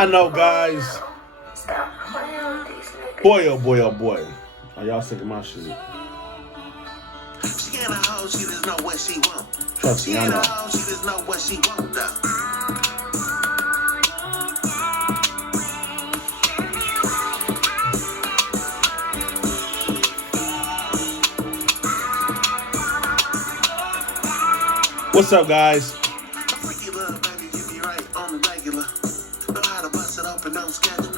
I know, guys. Boy, oh boy, oh boy. Are y'all sick of my shit? She ain't a hoe, she just know what she want. Trust me, I know. She just know what she want, though. What's up, guys? Freaky love, baby, get me right on the regular. Know how to bust it open, no schedule.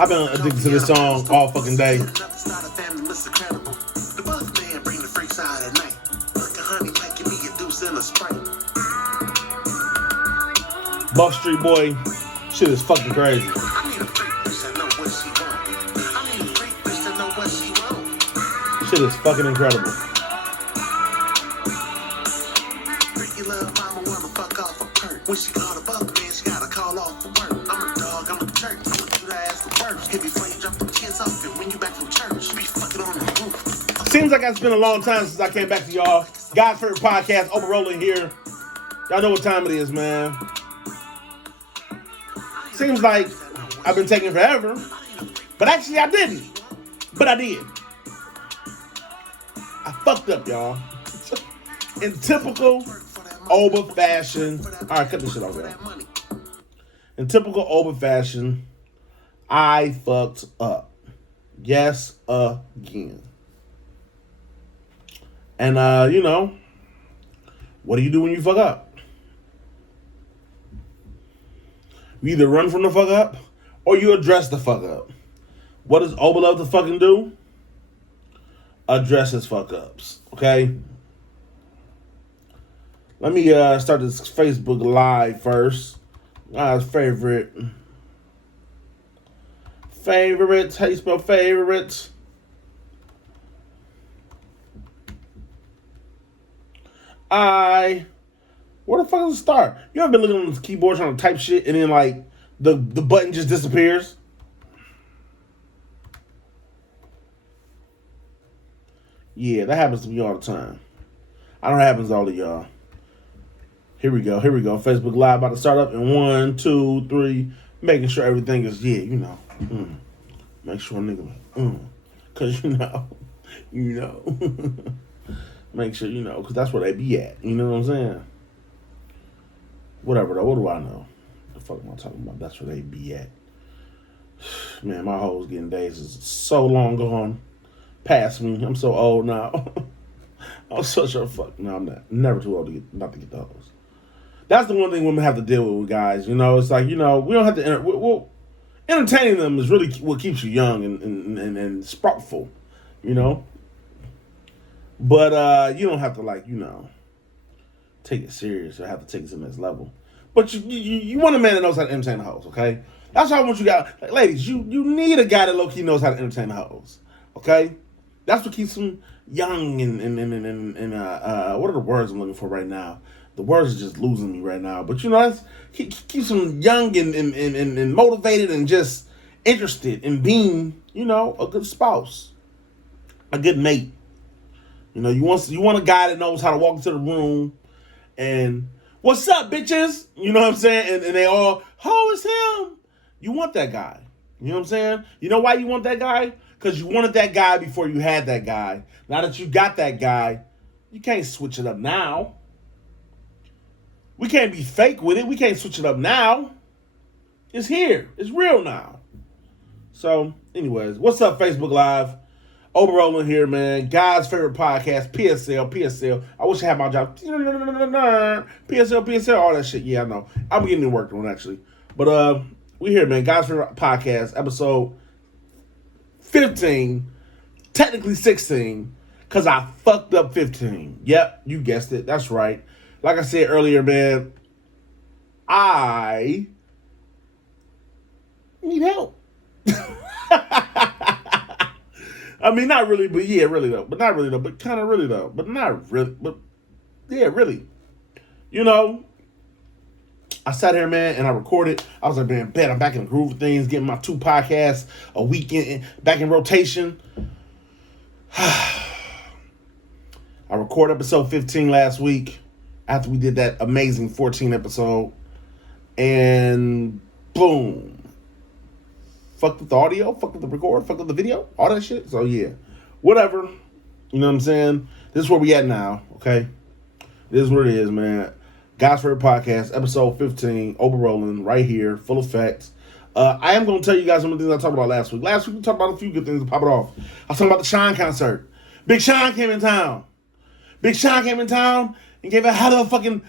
I've been addicted to this song all fucking day. The buff man bring the freaks out at night. Look at honey taking me a deuce in a spray. Buff Street Boy, shit is fucking crazy. I need a freak bitch that know what she want. I need a freak bitch that know what she want. Shit is fucking incredible. Freaky love mama wanna fuck off a perk. When she call the buff man, she gotta call off for work. I'm a dog, I'm a jerk. I'ma do that ass for work. Hit before you drop the kids off and when you back from church, be fucking on the roof. Seems like it's been a long time since I came back to y'all. God's favorite podcast, Overrolling here. Y'all know what time it is, man. Seems like I've been taking forever, but actually I didn't. But I did. I fucked up, y'all. In typical Oba fashion. All right, cut this shit off, y'all. In typical Oba fashion, I fucked up. Yes, again. And, what do you do when you fuck up? You either run from the fuck up or you address the fuck up. What does Oba love to fucking do? Address his fuck ups, okay? Let me start this Facebook Live first. Favorite. Favorites. How you spell favorites? Where the fuck does it start? You ever been looking on the keyboard trying to type shit and then like the button just disappears? Yeah, that happens to me all the time. I know it happens to all of y'all. Here we go. Facebook Live about to start up in 1, 2, 3. Making sure everything is, make sure nigga, cause make sure cause that's where they be at. You know what I'm saying? Whatever though. What do I know? The fuck am I talking about? That's where they be at. Man, my hoes getting days is so long gone past me. I'm so old now. I'm such a fuck. No, I'm not. Never too old not to get the hoes. That's the one thing women have to deal with guys. It's like we don't have to. Entertaining them is really what keeps you young and sproutful. But you don't have to take it serious or have to take it to the next level. But you want a man that knows how to entertain the hoes, okay? That's how I want you guys. Ladies, you need a guy that low-key knows how to entertain the hoes, okay? That's what keeps them young and what are the words I'm looking for right now? The words are just losing me right now. But that's keeps them young and motivated and just interested in being, a good spouse, a good mate. You want a guy that knows how to walk into the room and what's up, bitches? You know what I'm saying? And they all, oh, it's him. You want that guy. You know what I'm saying? You know why you want that guy? Because you wanted that guy before you had that guy. Now that you got that guy, you can't switch it up now. We can't be fake with it. We can't switch it up now. It's here. It's real now. So, anyways, what's up, Facebook Live? Overrolling here, man. God's favorite podcast, PSL. I wish I had my job. PSL, all that shit. Yeah, I know. I'm getting it worked on, actually. But we here, man. God's favorite podcast, episode 15, technically 16, because I fucked up 15. Yep, you guessed it. That's right. Like I said earlier, man, I need help. I mean, not really, but yeah, really though. But not really though. But kind of really though. But not really. But yeah, really. I sat here, man, and I recorded. I was like, man, bet I'm back in the groove of things, getting my 2 podcasts a week back in rotation. I recorded episode 15 last week after we did that amazing 14 episode. And boom. Fuck with the audio, fuck with the record, fuck with the video, all that shit. So yeah, whatever. You know what I'm saying? This is where we at now, okay? This is what it is, man. God's Favorite Podcast, episode 15, over rolling, right here, full effect. I am going to tell you guys some of the things I talked about last week. Last week, we talked about a few good things to pop it off. I was talking about the Sean concert. Big Sean came in town. Big Sean came in town and gave a hell of a fucking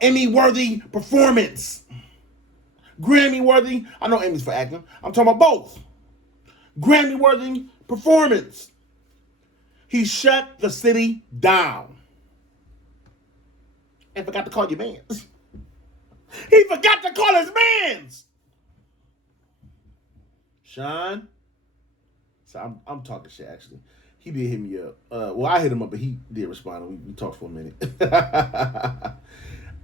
Emmy-worthy performance. Grammy-worthy. I know Emmys for acting. I'm talking about both. Grammy-worthy performance. He shut the city down. And forgot to call your mans. He forgot to call his mans. Sean. So I'm talking shit, actually. He did hit me up. Well, I hit him up, but he did respond. We talked for a minute.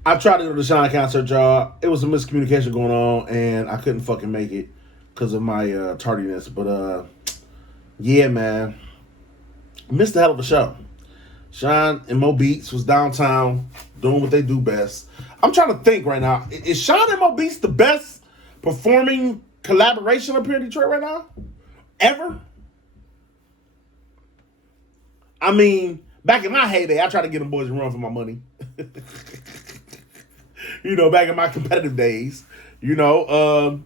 I tried to go to the Sean concert, y'all. It was a miscommunication going on, and I couldn't fucking make it because of my tardiness. But, yeah, man. Missed a hell of a show. Sean and Mo Beats was downtown doing what they do best. I'm trying to think right now. Is Sean and Mo Beats the best performing collaboration up here in Detroit right now? Ever? I mean, back in my heyday, I tried to get them boys to run for my money. You know, back in my competitive days. You know,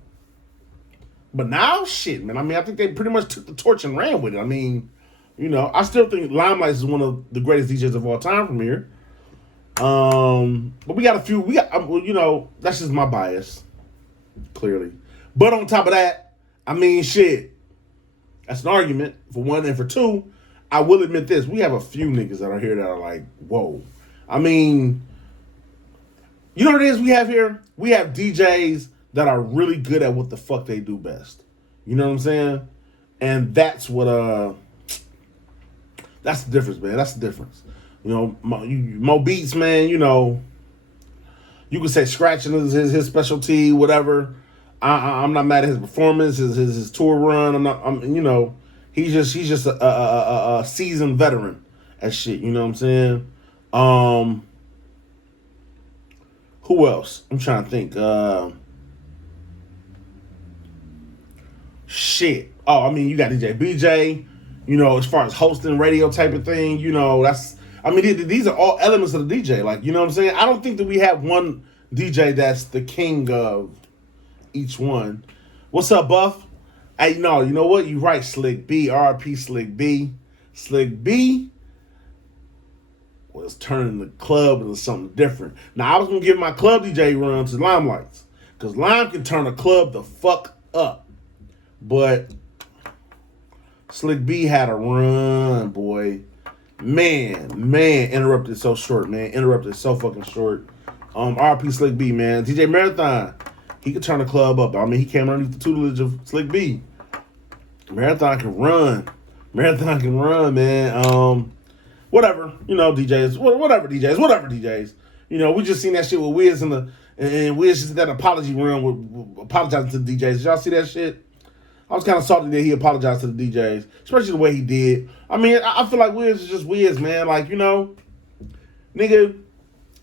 but now, shit, man. I mean, I think they pretty much took the torch and ran with it. I mean, you know, I still think Limelight is one of the greatest DJs of all time from here. But we got a few. You know, that's just my bias, clearly. But on top of that, I mean, shit. That's an argument for one, and for two, I will admit this: we have a few niggas that are here that are like, whoa. I mean, you know what it is we have here? We have DJs that are really good at what the fuck they do best. You know what I'm saying? And that's what that's the difference, man. That's the difference. You know, Mo Beats, man, you know, you could say scratching is his specialty, whatever. I'm not mad at his performance, his tour run. You know, he's just a seasoned veteran at shit. You know what I'm saying? Who else? I'm trying to think. Shit. Oh, I mean, you got DJ BJ. You know, as far as hosting radio type of thing, you know, these are all elements of the DJ. Like, you know what I'm saying? I don't think that we have one DJ that's the king of each one. What's up, Buff? Hey, no, you know what? You right, Slick B. RP Slick B. Slick B was turning the club into something different. Now, I was going to give my club DJ run to Limelights. Because Lime can turn a club the fuck up. But Slick B had a run, boy. Man, interrupted so short, man. Interrupted so fucking short. RP Slick B, man. DJ Marathon, he could turn the club up. I mean, he came underneath the tutelage of Slick B. Marathon can run. Marathon can run, man. Whatever, you know, DJs. Whatever DJs. You know, we just seen that shit with Wiz and Wiz just did that apology run with apologizing to the DJs. Did y'all see that shit? I was kind of salty that he apologized to the DJs, especially the way he did. I mean, I feel like Wiz is just Wiz, man. Like, you know, nigga,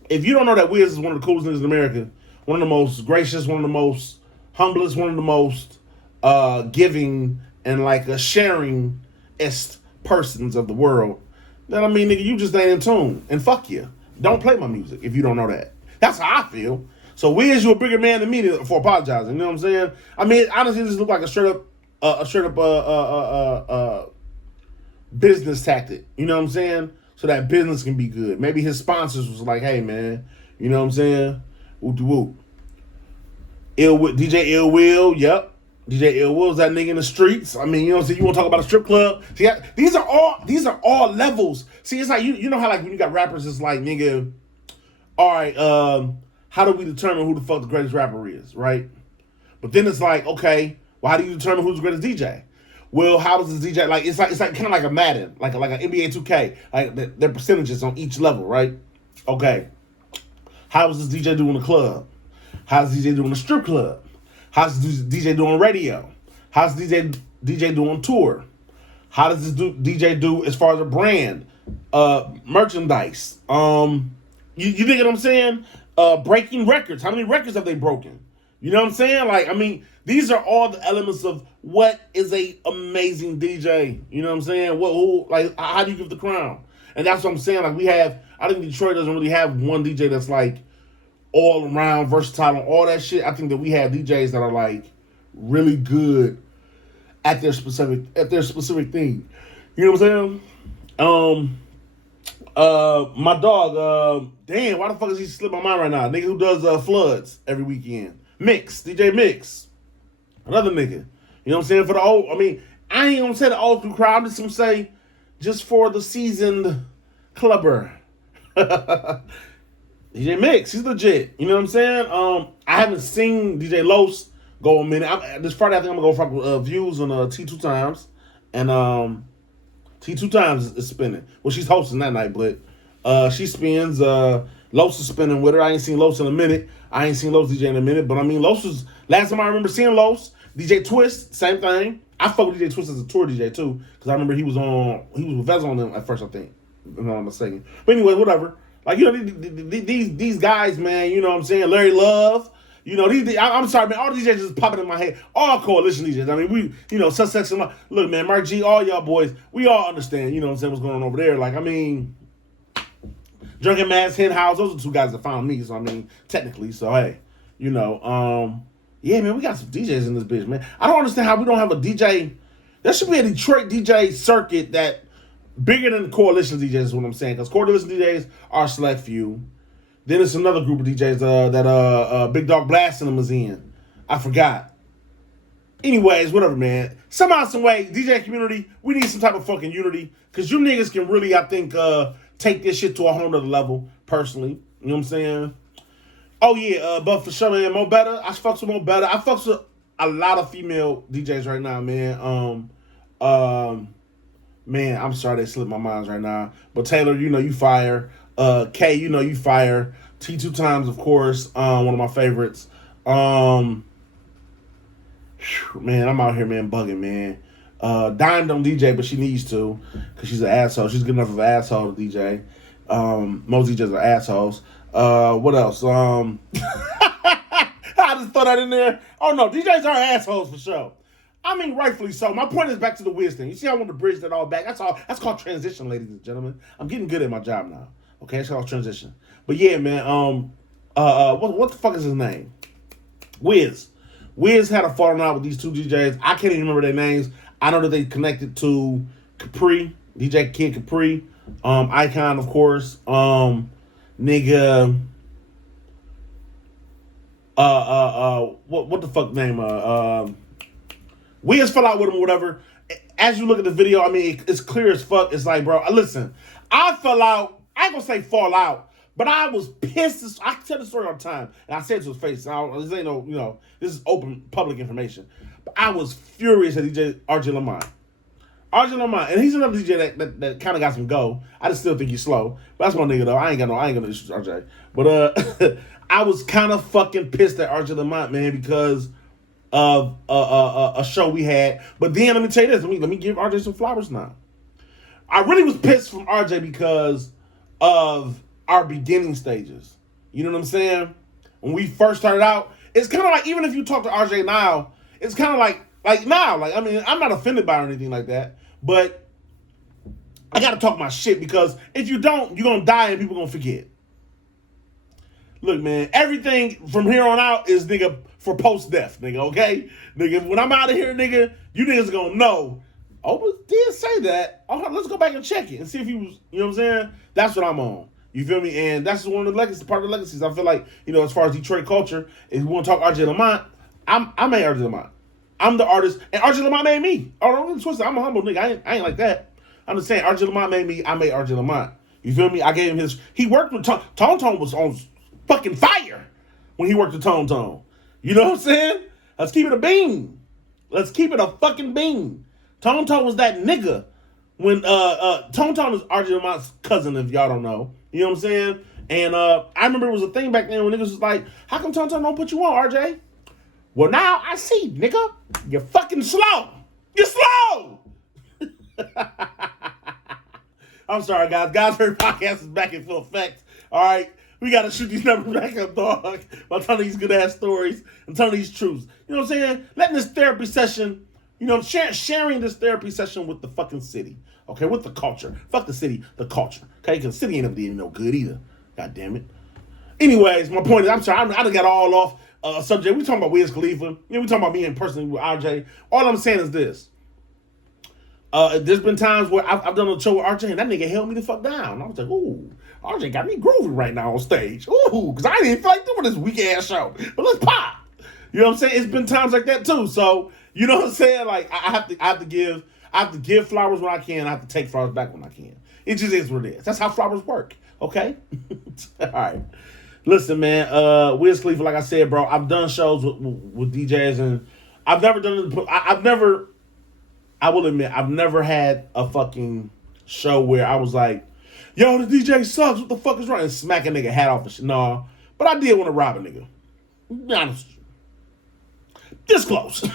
if you don't know that Wiz is one of the coolest niggas in America, one of the most gracious, one of the most humblest, one of the most giving and like a sharing-est persons of the world, then I mean, nigga, you just ain't in tune. And fuck you. Don't play my music if you don't know that. That's how I feel. So Wiz, you a bigger man than me for apologizing. You know what I'm saying? I mean, honestly, this look like a straight up business tactic. You know what I'm saying? So that business can be good. Maybe his sponsors was like, hey, man, you know what I'm saying? Whoop-de-whoop. DJ Ill Will, yep. DJ Ill Will's that nigga in the streets. I mean, you know what I'm saying? You want to talk about a strip club? See, these are all levels. See, it's like, you know how like when you got rappers, it's like, nigga, all right, how do we determine who the fuck the greatest rapper is, right? But then it's like, okay, well, how do you determine who's the greatest DJ? Well, how does this DJ, like, it's like kind of like a Madden, like an NBA 2K, like their percentages on each level, right? Okay. How does this DJ do in the club? How's DJ do in the strip club? How's this DJ do on radio? How's DJ do on tour? How does this DJ do as far as a brand? Merchandise. You dig what I'm saying? Breaking records. How many records have they broken? You know what I'm saying? Like, I mean, these are all the elements of what is a amazing DJ. You know what I'm saying? How do you give the crown? And that's what I'm saying. Like, I think Detroit doesn't really have one DJ that's like all around versatile and all that shit. I think that we have DJs that are like really good at their specific thing. You know what I'm saying? My dog, damn, why the fuck is he slipping my mind right now? Nigga who does floods every weekend. DJ Mix. Another nigga. You know what I'm saying? For the old, I mean, I ain't gonna say the old school crowd, I'm just gonna say just for the seasoned clubber. DJ Mix, he's legit. You know what I'm saying? I haven't seen DJ Los go a minute. This Friday I think I'm gonna go for views on T2 Times. And T2 Times is spinning. Well, she's hosting that night, but she spins. Los is spinning with her. I ain't seen Los in a minute. I ain't seen Los DJ in a minute. But I mean, Los was last time I remember seeing Los. DJ Twist, same thing. I fuck with DJ Twist as a tour DJ too, because I remember he was with Vez on them at first, I think. If I'm not mistaken. But anyway, whatever. Like, you know, these guys, man. You know what I'm saying? Larry Love. You know, I'm sorry, man. All the DJs just popping in my head. All coalition DJs. I mean, Sussex and look, man, Mark G, all y'all boys, we all understand, you know what I'm saying, what's going on over there. Like, I mean, Drunken Mass, Hen House, those are the two guys that found me. So, I mean, technically, so, hey, you know, yeah, man, we got some DJs in this bitch, man. I don't understand how we don't have a DJ. There should be a Detroit DJ circuit that bigger than coalition DJs is what I'm saying. Because coalition DJs are a select few. Then it's another group of DJs that Big Dog Blasting them is in. I forgot. Anyways, whatever, man. Somehow, some way, DJ community, we need some type of fucking unity. Because you niggas can really, I think, take this shit to a whole nother level, personally. You know what I'm saying? Oh, yeah, but for sure, man, Mo Better. I fucks with Mo Better. I fucks with a lot of female DJs right now, man. Man, I'm sorry they slipped my minds right now. But Taylor, you know you fire. K, you know you fire. T2 Times, of course, one of my favorites. Man, I'm out here, man, bugging, man. Dime don't DJ, but she needs to, because she's an asshole. She's good enough of an asshole to DJ. Most DJs are assholes. What else? I just throw that in there. Oh, no, DJs are assholes for sure. I mean, rightfully so. My point is back to the Wiz thing. You see, I want to bridge that all back. That's called transition, ladies and gentlemen. I'm getting good at my job now. Okay, it's called transition. But yeah, man. What the fuck is his name? Wiz. Wiz had a falling out with these two DJs. I can't even remember their names. I know that they connected to Capri, DJ Cked Capri, Icon, of course. Nigga. What the fuck name? Wiz fell out with him or whatever. As you look at the video, I mean, it's clear as fuck. It's like, bro, listen, I fell out. I ain't gonna say fall out, but I was pissed. I tell the story all the time, and I said it to his face. This ain't no, this is open public information. But I was furious at DJ RJ Lamont. RJ Lamont, and he's another DJ that kind of got some go. I just still think he's slow. But that's my nigga though. I ain't got no issues with RJ. But I was kind of fucking pissed at RJ Lamont, man, because of a show we had. But then let me tell you this. Let me give RJ some flowers now. I really was pissed from RJ because of our beginning stages. You know what I'm saying? When we first started out, it's kind of like, even if you talk to RJ now, it's kind of like now. Like, I mean, I'm not offended by it or anything like that, but I got to talk my shit, because if you don't, you're going to die and people going to forget. Look, man, everything from here on out is, nigga, for post-death, nigga, okay? Nigga, when I'm out of here, nigga, you niggas gonna know. Oh, but did say that. Oh, let's go back and check it and see if he was, you know what I'm saying? That's what I'm on. You feel me? And that's one of the legacies, part of the legacies. I feel like, as far as Detroit culture, if you want to talk RJ Lamont, I made RJ Lamont. I'm the artist, and RJ Lamont made me. Oh, don't get twisted. I'm a humble nigga. I ain't like that. I'm just saying, RJ Lamont made me. I made RJ Lamont. You feel me? I gave him he worked with Tone. Tone was on fucking fire when he worked with Tone. You know what I'm saying? Let's keep it a bean. Let's keep it a fucking bean. Tone was that nigga when Tone is RJ Lamont's cousin, if y'all don't know. You know what I'm saying? And I remember it was a thing back then when niggas was like, how come Tone don't put you on, RJ? Well, now I see, nigga. You're fucking slow. You're slow. I'm sorry, guys. Guys Heard Podcast is back in full effect. All right. We gotta shoot these numbers back up, dog. By telling these good ass stories and telling these truths. You know what I'm saying? Letting this therapy session, sharing this therapy session with the fucking city. Okay, with the culture. Fuck the city, the culture. Okay, because the city ain't never did no good either. God damn it. Anyways, my point is, I'm sorry, I done got all off subject. We talking about Wiz Khalifa. We talking about me in person with RJ. All I'm saying is this. There's been times where I've done a show with RJ and that nigga held me the fuck down. I was like, ooh, RJ got me grooving right now on stage. Ooh, because I didn't feel like doing this weak ass show. But let's pop. You know what I'm saying? It's been times like that too. So, you know what I'm saying? Like I have to give flowers when I can. I have to take flowers back when I can. It just is what it is. That's how flowers work. Okay? All right. Listen, man, Wiz Khalifa, like I said, bro, I've done shows with DJs and I've never done I will admit, I've never had a fucking show where I was like, yo, the DJ sucks. What the fuck is wrong? And smack a nigga hat off and shit. No. But I did want to rob a nigga. Be honest. This close.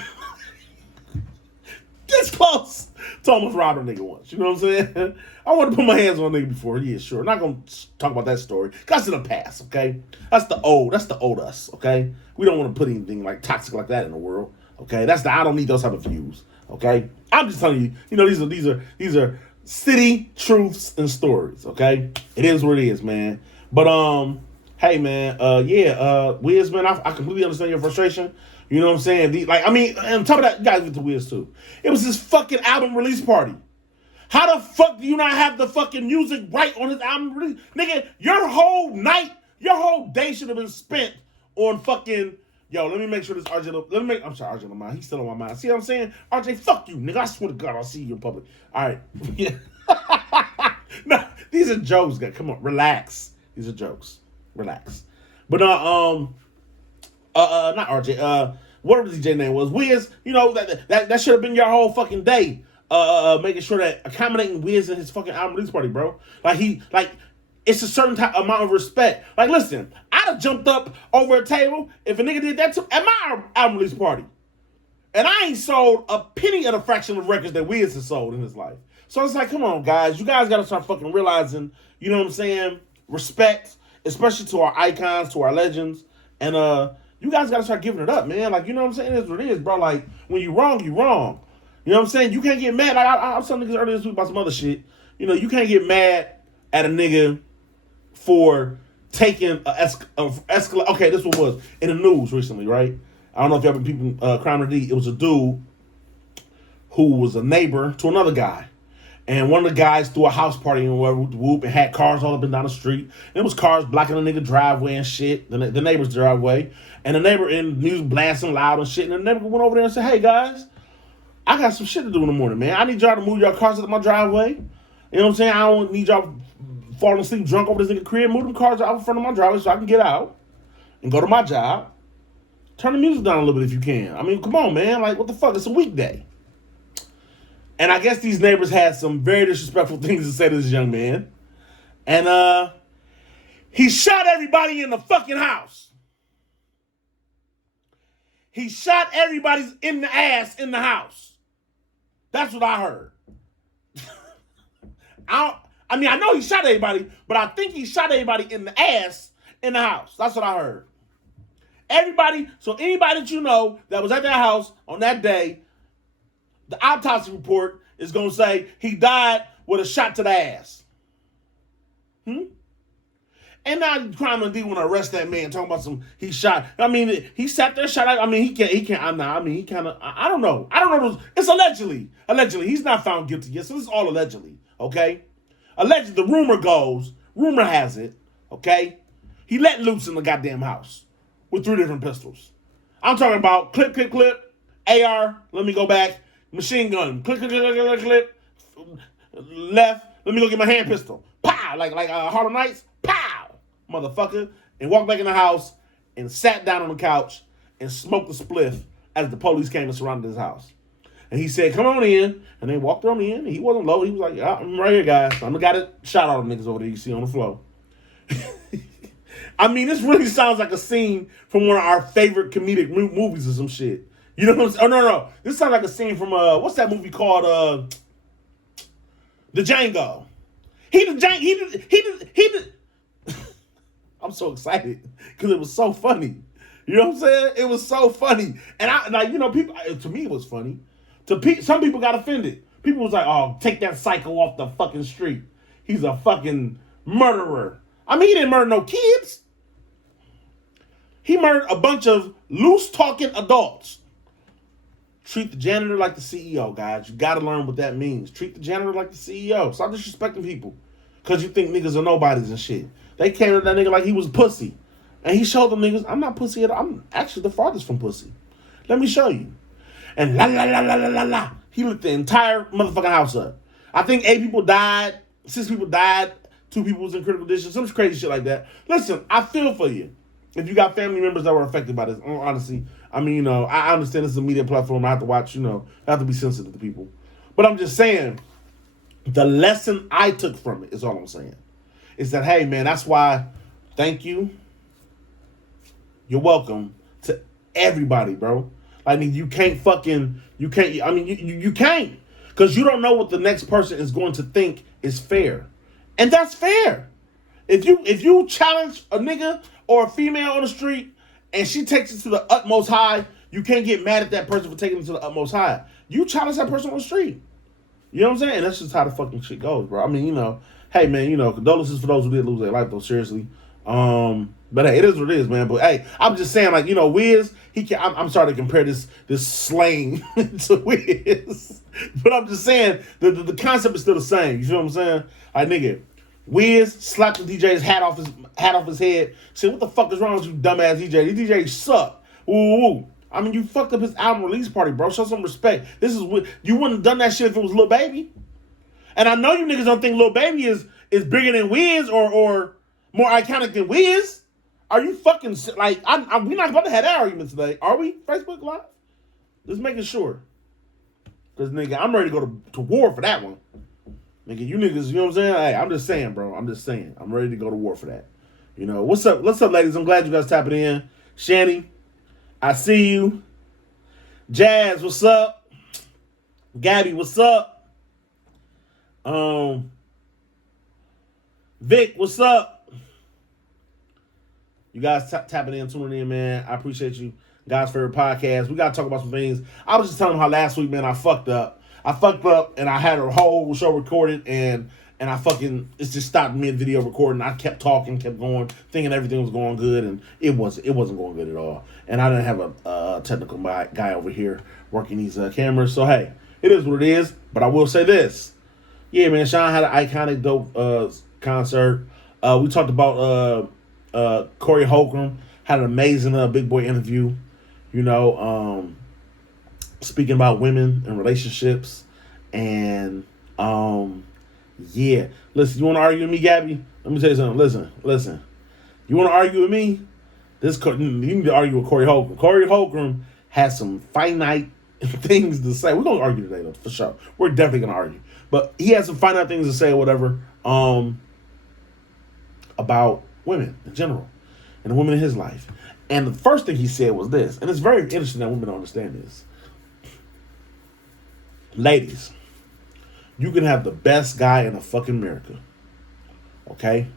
This close to almost robbing a nigga once. You know what I'm saying? I want to put my hands on a nigga before. Yeah, sure. I'm not going to talk about that story. That's in the past, okay? That's the old us, okay? We don't want to put anything like toxic like that in the world, okay? I don't need those type of views. Okay, I'm just telling you, these are city truths and stories. Okay, it is what it is, man. But hey, man, Wiz, man, I completely understand your frustration. You know what I'm saying? And on top of that, you guys get to Wiz too. It was his fucking album release party. How the fuck do you not have the fucking music right on his album release, nigga? Your whole day should have been spent on fucking. Yo, let me make sure this RJ. I'm sorry, RJ Lamont. He's still on my mind. See what I'm saying? RJ, fuck you, nigga. I swear to God, I'll see you in public. All right. Yeah. No, these are jokes, guys. Come on, relax. These are jokes. Relax. But not RJ. Whatever the DJ name was, Wiz. You know that should have been your whole fucking day. Making sure that accommodating Wiz in his fucking album release party, bro. It's a certain amount of respect. Like, listen, I'd have jumped up over a table if a nigga did that at my album release party. And I ain't sold a penny of the fraction of records that Wiz has sold in his life. So it's like, come on, guys. You guys got to start fucking realizing, you know what I'm saying, respect, especially to our icons, to our legends. And you guys got to start giving it up, man. Like, you know what I'm saying? That's what it is, bro. Like, when you wrong, you wrong. You know what I'm saying? You can't get mad. Like, I was telling niggas earlier this week about some other shit. You know, you can't get mad at a nigga for taking escalate. Okay, this one was in the news recently, right? I don't know if y'all been people crime or D. It was a dude who was a neighbor to another guy, and one of the guys threw a house party and whoop and had cars all up and down the street. And it was cars blocking the nigga driveway and shit, the neighbor's driveway, and the neighbor in music blasting loud and shit. And the neighbor went over there and said, "Hey guys, I got some shit to do in the morning, man. I need y'all to move your cars out of my driveway. You know what I'm saying? I don't need y'all falling asleep drunk over this nigga crib. Move them cars out in front of my driveway so I can get out and go to my job. Turn the music down a little bit if you can. I mean, come on, man. Like, what the fuck? It's a weekday." And I guess these neighbors had some very disrespectful things to say to this young man. And he shot everybody in the fucking house. He shot everybody in the ass in the house. That's what I heard. I know he shot everybody, but I think he shot everybody in the ass in the house. That's what I heard. Anybody that you know that was at that house on that day, the autopsy report is going to say he died with a shot to the ass. And now crime and D want to arrest that man talking about he shot. I mean, he sat there, shot out. I mean, he can't. I mean, he kind of, I don't know. It's allegedly. Allegedly. He's not found guilty yet, so this is all allegedly, okay? Allegedly, the rumor has it, okay? He let loose in the goddamn house with 3 different pistols. I'm talking about clip, AR, let me go back, machine gun, clip, left, let me go get my hand pistol, pow, like Harlem Nights, pow, motherfucker, and walked back in the house and sat down on the couch and smoked a spliff as the police came and surrounded his house. And he said, "Come on in," and they walked on in. He wasn't low. He was like, "Yeah, I'm right here, guys. I'm the guy that shot all them niggas over there you see on the floor." I mean, this really sounds like a scene from one of our favorite comedic movies or some shit. You know what I'm saying? Oh, no. This sounds like a scene from, what's that movie called? The Django. He did. I'm so excited because it was so funny. You know what I'm saying? It was so funny, and I like people. To me, it was funny. Some people got offended. People was like, "Oh, take that psycho off the fucking street. He's a fucking murderer." I mean, he didn't murder no kids. He murdered a bunch of loose talking adults. Treat the janitor like the CEO, guys. You gotta learn what that means. Treat the janitor like the CEO. Stop disrespecting people because you think niggas are nobodies and shit. They came at that nigga like he was pussy. And he showed them niggas, I'm not pussy at all. I'm actually the farthest from pussy. Let me show you. And la la la la la la la. He lit the entire motherfucking house up. I think 8 people died, 6 people died, 2 people was in critical condition, some crazy shit like that. Listen, I feel for you. If you got family members that were affected by this, honestly, I mean, I understand this is a media platform. I have to watch, I have to be sensitive to people. But I'm just saying, the lesson I took from it is all I'm saying. Is that, hey, man, that's why, thank you. You're welcome to everybody, bro. I mean, you can't. I mean, you can't. Because you don't know what the next person is going to think is fair. And that's fair. If you challenge a nigga or a female on the street and she takes it to the utmost high, you can't get mad at that person for taking it to the utmost high. You challenge that person on the street. You know what I'm saying? That's just how the fucking shit goes, bro. I mean, hey, man, condolences for those who did lose their life, though, seriously. But hey, it is what it is, man. But hey, I'm just saying, like, Wiz, I'm sorry to compare this slang to Wiz. But I'm just saying, the concept is still the same. You feel what I'm saying? Like, nigga, Wiz slapped the DJ's hat off his head. Said, what the fuck is wrong with you, dumbass DJ? These DJs suck. Ooh. I mean, you fucked up his album release party, bro. Show some respect. You wouldn't have done that shit if it was Lil Baby. And I know you niggas don't think Lil Baby is bigger than Wiz or more iconic than Wiz. Are you fucking like? We're not going to have that argument today, are we? Facebook Live. Just making sure. Cause nigga, I'm ready to go to war for that one. Nigga, you niggas, you know what I'm saying? Hey, I'm just saying, bro. I'm just saying. I'm ready to go to war for that. What's up? What's up, ladies? I'm glad you guys tapping in. Shanny, I see you. Jazz, what's up? Gabby, what's up? Vic, what's up? You guys tapping in, tuning in, man. I appreciate you. God's favorite podcast. We got to talk about some things. I was just telling them how last week, man, I fucked up. And I had a whole show recorded and it just stopped me in video recording. I kept talking, kept going, thinking everything was going good, and it wasn't going good at all. And I didn't have a technical guy over here working these cameras. So, hey, it is what it is. But I will say this. Yeah, man, Sean had an iconic, dope concert. We talked about Corey Holcomb. Had an amazing Big Boy interview. Speaking about women and relationships. And, yeah. Listen, you want to argue with me, Gabby? Let me tell you something. Listen. You want to argue with me? You need to argue with Corey Holcomb. Corey Holcomb has some finite things to say. We're going to argue today, though, for sure. We're definitely going to argue. But he has some finite things to say or whatever about women in general and the women in his life. And the first thing he said was this, and it's very interesting that women don't understand this. Ladies, you can have the best guy in the fucking America. Okay?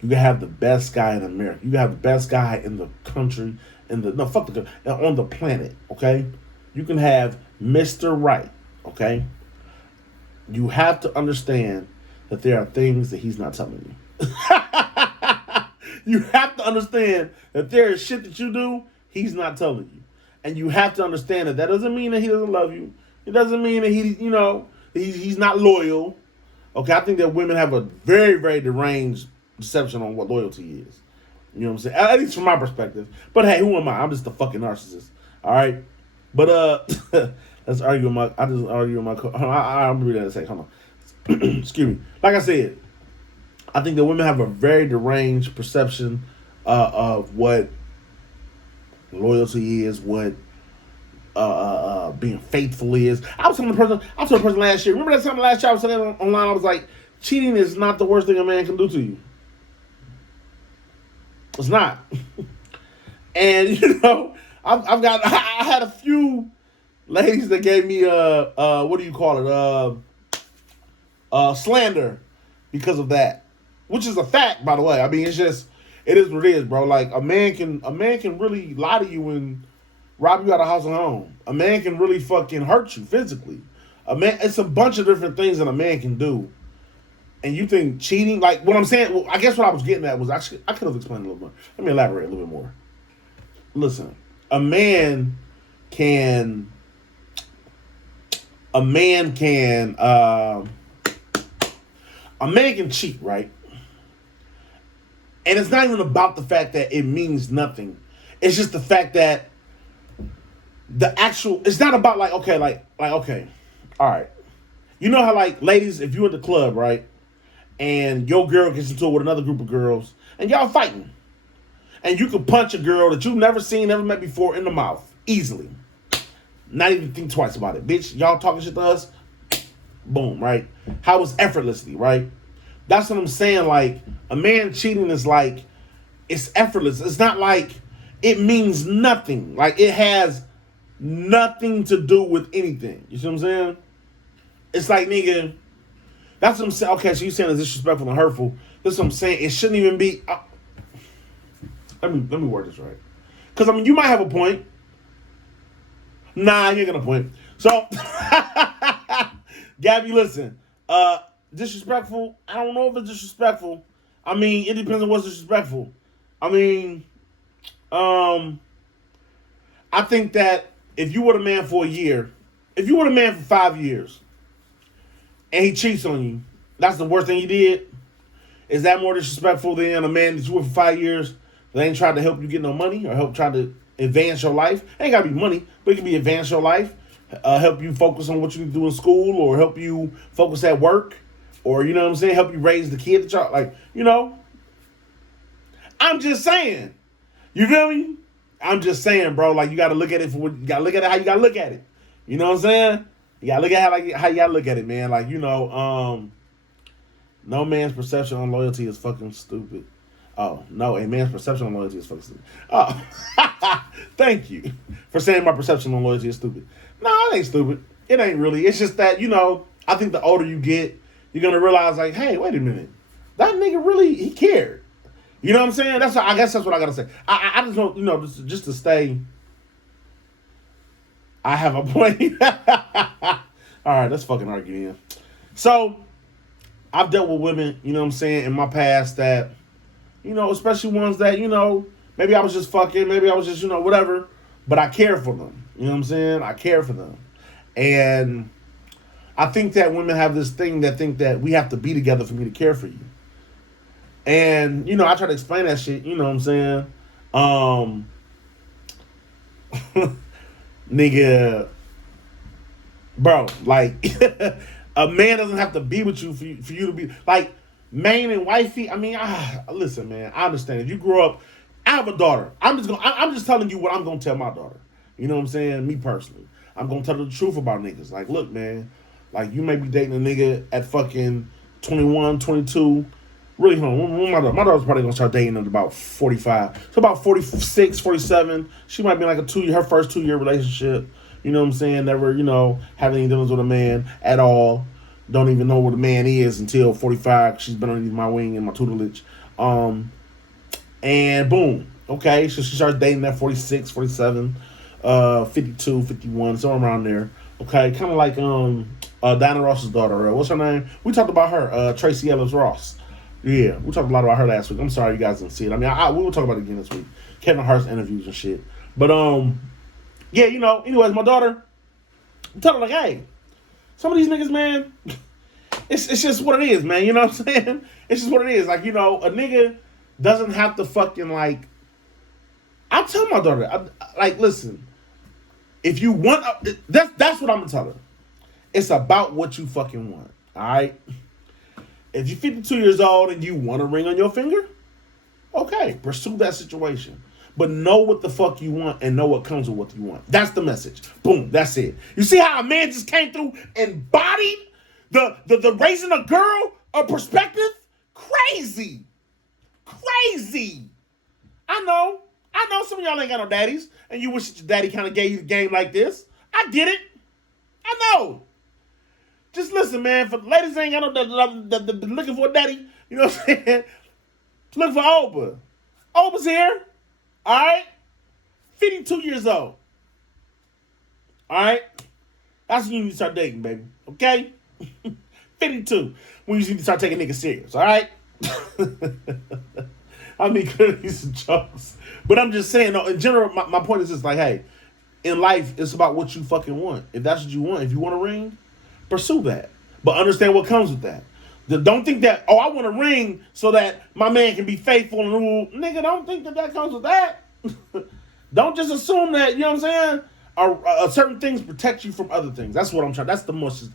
You can have the best guy in America. You can have the best guy in the country, on the planet. Okay? You can have Mr. Right. Okay? You have to understand that there are things that he's not telling you. You have to understand that there is shit that you do he's not telling you. And you have to understand that doesn't mean that he doesn't love you. It doesn't mean that he's not loyal. Okay, I think that women have a very, very deranged perception on what loyalty is. You know what I'm saying? At least from my perspective. But hey, who am I? I'm just a fucking narcissist. All right? But let's argue with my... I'm reading that in a second. Hold on. Excuse me. Like I said, I think that women have a very deranged perception of what loyalty is, what being faithful is. I was telling a person last year. Remember that time last year I was saying online? I was like, cheating is not the worst thing a man can do to you. It's not. And I had a few ladies that gave me what do you call it? Slander because of that. which is a fact, by the way. I mean, it is what it is, bro. Like a man can really lie to you and rob you out of house and home. A man can really fucking hurt you physically. It's a bunch of different things that a man can do. And you think cheating, like what I'm saying, well, I guess what I was getting at was actually, I could have explained a little more. Let me elaborate a little bit more. Listen, a man can cheat, right? And it's not even about the fact that it means nothing. It's just the fact that it's not about like, okay, okay, all right. You know how like ladies, if you're at the club, right? And your girl gets into it with another group of girls, and y'all fighting. And you can punch a girl that you've never seen, never met before in the mouth. Easily. Not even think twice about it. Bitch, y'all talking shit to us? Boom, right? How it's effortlessly, right? That's what I'm saying. Like, a man cheating is like, it's effortless. It's not like it means nothing. Like, it has nothing to do with anything. You see what I'm saying? It's like, nigga, that's what I'm saying. Okay, so you saying it's disrespectful and hurtful. That's what I'm saying. It shouldn't even be. Let me word this right. Because, I mean, you might have a point. Nah, you ain't got a point. So, Gabby, listen. Disrespectful. I don't know if it's disrespectful. I mean, it depends on what's disrespectful. I mean, I think that if you were a man for a year, if you were a man for 5 years, and he cheats on you, that's the worst thing he did. Is that more disrespectful than a man that you were for 5 years that ain't tried to help you get no money or help try to advance your life? It ain't got to be money, but it can be advance your life, help you focus on what you need to do in school, or help you focus at work, or, you know what I'm saying, help you raise the kid that y'all, like, you know. I'm just saying. You feel me? I'm just saying, bro, like, you got to look at it for what, you got to look at it how you got to look at it. You know what I'm saying? You gotta look at how you gotta look at it, man. Like, you know, no man's perception on loyalty is fucking stupid. Oh, no, a man's perception on loyalty is fucking stupid. Oh, thank you for saying my perception on loyalty is stupid. No, it ain't stupid. It ain't really. It's just that, you know, I think the older you get, you're gonna realize, like, hey, wait a minute. That nigga really, he cared. You know what I'm saying? I guess that's what I gotta say. I just want, you know, just to stay. I have a point. All right, let's fucking argue then. So, I've dealt with women, you know what I'm saying, in my past that, you know, especially ones that, you know, maybe I was just fucking, maybe I was just, you know, whatever, but I care for them. You know what I'm saying? I care for them. And I think that women have this thing that think that we have to be together for me to care for you. And, you know, I try to explain that shit, you know what I'm saying? Nigga, bro, like, a man doesn't have to be with you for you to be, like, man and wifey. I mean, listen, man, I understand. If you grow up, I have a daughter. I'm just telling you what I'm gonna tell my daughter. You know what I'm saying? Me personally, I'm gonna tell her the truth about niggas. Like, look, man, like, you may be dating a nigga at fucking 21, 22. Really, my daughter's probably gonna start dating at about 45. So about 46, 47. She might be like her first 2 year relationship. You know what I'm saying? Never, you know, having any dealings with a man at all. Don't even know what a man is until 45. She's been underneath my wing and my tutelage. And boom. Okay, so she starts dating at 46, 47, 52, 51, somewhere around there. Okay, kind of like Diana Ross's daughter. What's her name? We talked about her, Tracy Ellis Ross. Yeah, we talked a lot about her last week. I'm sorry you guys didn't see it. I mean, we will talk about it again this week. Kevin Hart's interviews and shit. But, yeah, you know, anyways, my daughter, I'm telling her, like, hey, some of these niggas, man, it's just what it is, man. You know what I'm saying? It's just what it is. Like, you know, a nigga doesn't have to fucking, like, I'll tell my daughter, like, listen, if you want, that's what I'm going to tell her. It's about what you fucking want, all right? If you're 52 years old and you want a ring on your finger, okay, pursue that situation. But know what the fuck you want and know what comes with what you want. That's the message. Boom, that's it. You see how a man just came through and bodied the raising a girl a perspective? Crazy. Crazy. I know some of y'all ain't got no daddies and you wish that your daddy kind of gave you the game like this. I get it. I know. Just listen, man. For ladies ain't got no looking for a daddy, You know what I'm saying? Look for Oprah. Oprah's here. All right? 52 years old. All right? That's when you need to start dating, baby. Okay? 52. When you need to start taking niggas serious. All right? I mean, clearly some jokes. But I'm just saying, no, in general, my point is just like, hey, in life, it's about what you fucking want. If that's what you want, if you want a ring, pursue that. But understand what comes with that. Don't think that, oh, I want a ring so that my man can be faithful and rule. Nigga, don't think that comes with that. Don't just assume that, you know what I'm saying? Certain things protect you from other things. That's what I'm trying. That's the message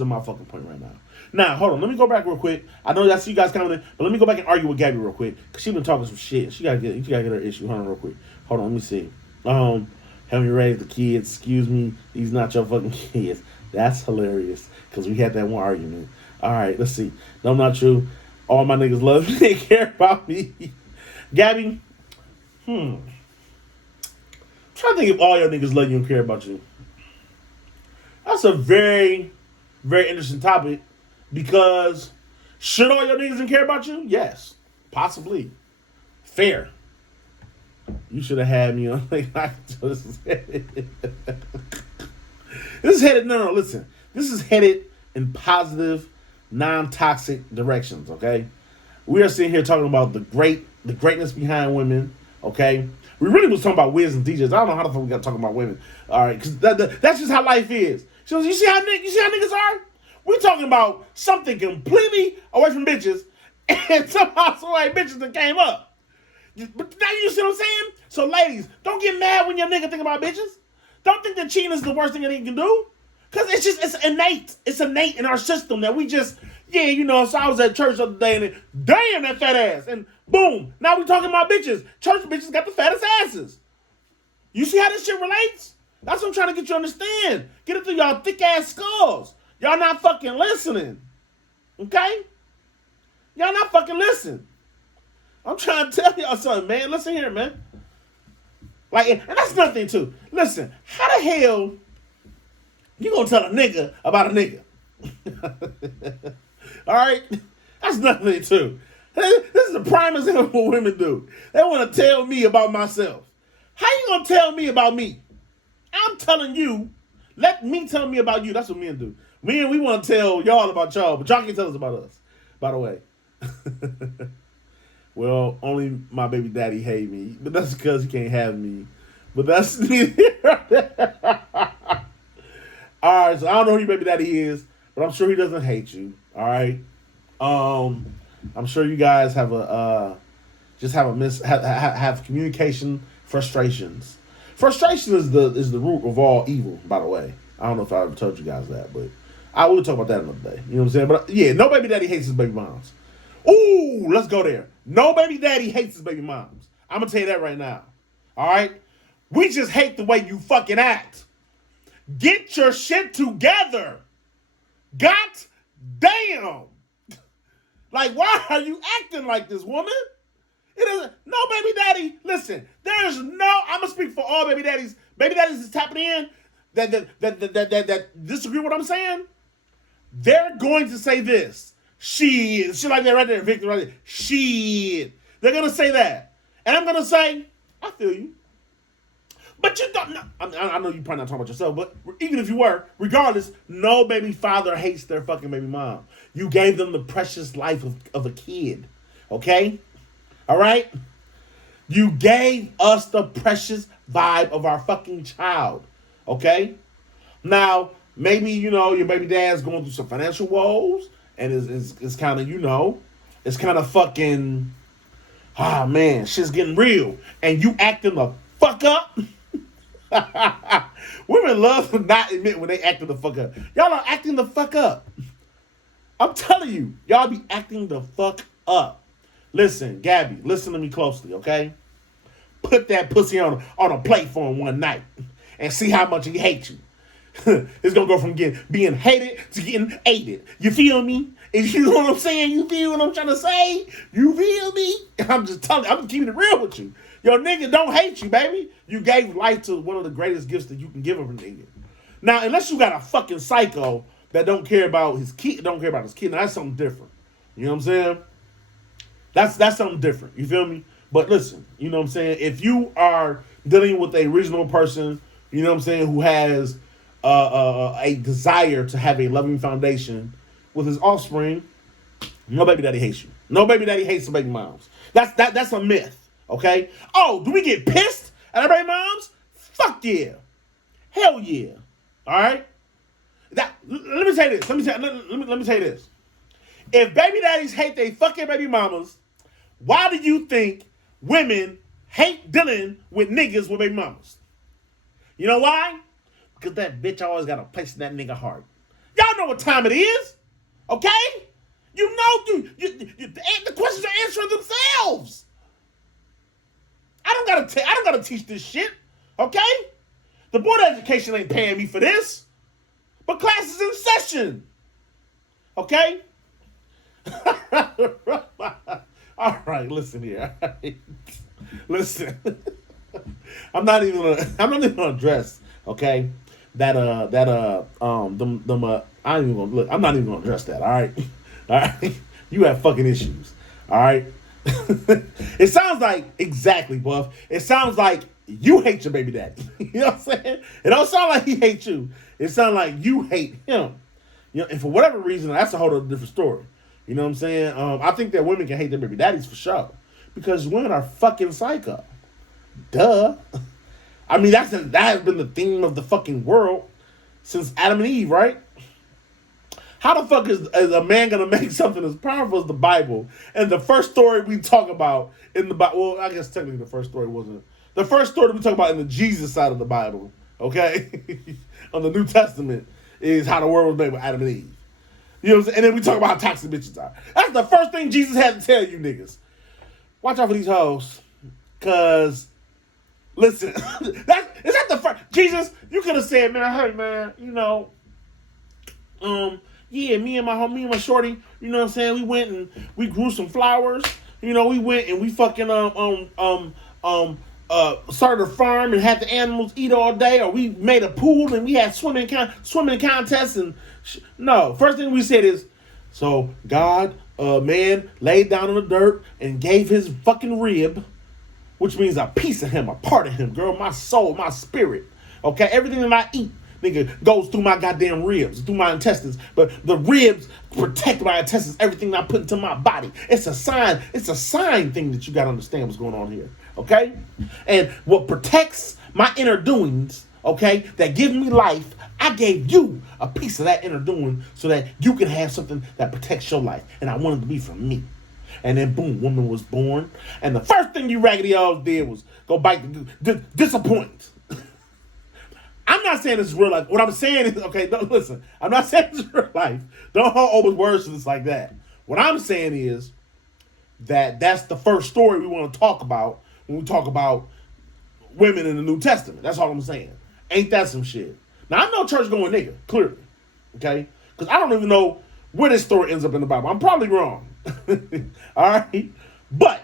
of my fucking point right now. Now, hold on. Let me go back real quick. I know I see you guys coming in, but let me go back and argue with Gabby real quick. Because she been talking some shit. She gotta get her issue. Hold on real quick. Hold on, let me see. Help me raise the kids. Excuse me. These not your fucking kids. That's hilarious. Because we had that one argument. All right, let's see. No, not true. All my niggas love me. They care about me. Gabby, I'm trying to think if all your niggas love you and care about you. That's a very, very interesting topic. Because should all your niggas care about you? Yes. Possibly. Fair. You should have had me on. This is headed. No, listen. This is headed in positive, non-toxic directions, okay? We are sitting here talking about the greatness behind women, okay? We really was talking about Wiz and DJs. I don't know how the fuck we got to talk about women, all right? Because that's just how life is. So you see how niggas are? We're talking about something completely away from bitches, and somehow some white bitches that came up. But now you see what I'm saying? So ladies, don't get mad when your nigga think about bitches. Don't think that cheating is the worst thing that he can do. Because it's innate. It's innate in our system that we just, so I was at church the other day and damn that fat ass. And boom, now we talking about bitches. Church bitches got the fattest asses. You see how this shit relates? That's what I'm trying to get you to understand. Get it through y'all thick ass skulls. Y'all not fucking listening. Okay? Y'all not fucking listening. I'm trying to tell y'all something, man. Listen here, man. Like, and that's nothing too. Listen, how the hell you gonna tell a nigga about a nigga? All right? That's nothing too. This is the prime example of what women do. They want to tell me about myself. How you gonna tell me about me? I'm telling you. Let me tell me about you. That's what men do. Men, we want to tell y'all about y'all, but y'all can't tell us about us. By the way. Well, only my baby daddy hate me, but that's because he can't have me. But that's neither. All right, so I don't know who your baby daddy is, but I'm sure he doesn't hate you. All right, I'm sure you guys have have communication frustrations. Frustration is the root of all evil. By the way, I don't know if I ever told you guys that, but I will talk about that another day. You know what I'm saying? But yeah, no baby daddy hates his baby moms. Ooh, let's go there. No baby daddy hates his baby moms. I'm going to tell you that right now. All right? We just hate the way you fucking act. Get your shit together. God damn. Like, why are you acting like this, woman? It isn't. No baby daddy. Listen, there's no, I'm going to speak for all baby daddies. Baby daddies is tapping in that disagree with what I'm saying. They're going to say this. Shit like that right there, Victor, right there. Shit. They're going to say that. And I'm going to say, I feel you. But you don't know. I know you're probably not talking about yourself, but even if you were, regardless, no baby father hates their fucking baby mom. You gave them the precious life of a kid. Okay? All right? You gave us the precious vibe of our fucking child. Okay? Now, maybe, your baby dad's going through some financial woes. And it's kind of, it's kind of fucking, man, shit's getting real. And you acting the fuck up. Women love to not admit when they acting the fuck up. Y'all are acting the fuck up. I'm telling you, y'all be acting the fuck up. Listen, Gabby, listen to me closely, okay? Put that pussy on a plate for him one night and see how much he hates you. It's going to go from being hated to getting aided. You feel me? If you know what I'm saying, you feel what I'm trying to say? You feel me? I'm just telling you, I'm keeping it real with you. Your nigga don't hate you, baby. You gave life to one of the greatest gifts that you can give a nigga. Now, unless you got a fucking psycho that don't care about his kid, now that's something different. You know what I'm saying? That's something different. You feel me? But listen, you know what I'm saying? If you are dealing with a reasonable person, you know what I'm saying, who has a desire to have a loving foundation with his offspring, no baby daddy hates you. No baby daddy hates the baby moms. That's a myth. Okay? Oh, do we get pissed at our baby moms? Fuck yeah. Hell yeah. Alright? Let me say this. Let me say this. If baby daddies hate they fucking baby mamas, why do you think women hate dealing with niggas with baby mamas? You know why? Because that bitch always got a place in that nigga heart. Y'all know what time it is. Okay? You know, the questions are answering themselves. I don't gotta teach this shit. Okay? The board of education ain't paying me for this. But class is in session. Okay? All right, listen here. Listen. I'm not even gonna address, okay, I'm not even gonna address that, all right? All right? You have fucking issues. All right? It sounds like, exactly, buff. It sounds like you hate your baby daddy. You know what I'm saying? It don't sound like he hates you. It sounds like you hate him. You know, and for whatever reason, that's a whole other different story. You know what I'm saying? I think that women can hate their baby daddies for sure. Because women are fucking psycho. Duh. I mean, that has been the theme of the fucking world since Adam and Eve, right? How the fuck is a man gonna make something as powerful as the Bible? And the first story we talk about in the Bible, well, I guess technically the first story wasn't. The first story we talk about in the Jesus side of the Bible, okay? On the New Testament, is how the world was made with Adam and Eve. You know what I'm saying? And then we talk about how toxic bitches are. That's the first thing Jesus had to tell you niggas. Watch out for these hoes. Cause, listen, is that the first? Jesus, you could have said, man, hey man, you know, yeah, me and my shorty, you know what I'm saying? We went and we grew some flowers. You know, we went and we fucking started a farm and had the animals eat all day, or we made a pool and we had swimming contests and no. First thing we said is, so God, man, laid down in the dirt and gave his fucking rib, which means a piece of him, a part of him, girl, my soul, my spirit. Okay, everything that I eat, nigga, goes through my goddamn ribs, through my intestines. But the ribs protect my intestines, everything I put into my body. It's a sign thing that you gotta understand what's going on here. Okay? And what protects my inner doings, okay, that give me life, I gave you a piece of that inner doing so that you can have something that protects your life. And I wanted it to be from me. And then boom, woman was born. And the first thing you raggedy hoes did was go bite the disappoint. I'm not saying this is real life. What I'm saying is, okay, no, listen. I'm not saying this is real life. Don't hold open words to this like that. What I'm saying is that that's the first story we want to talk about when we talk about women in the New Testament. That's all I'm saying. Ain't that some shit? Now, I'm no church going nigga, clearly. Okay? Because I don't even know where this story ends up in the Bible. I'm probably wrong. All right? But,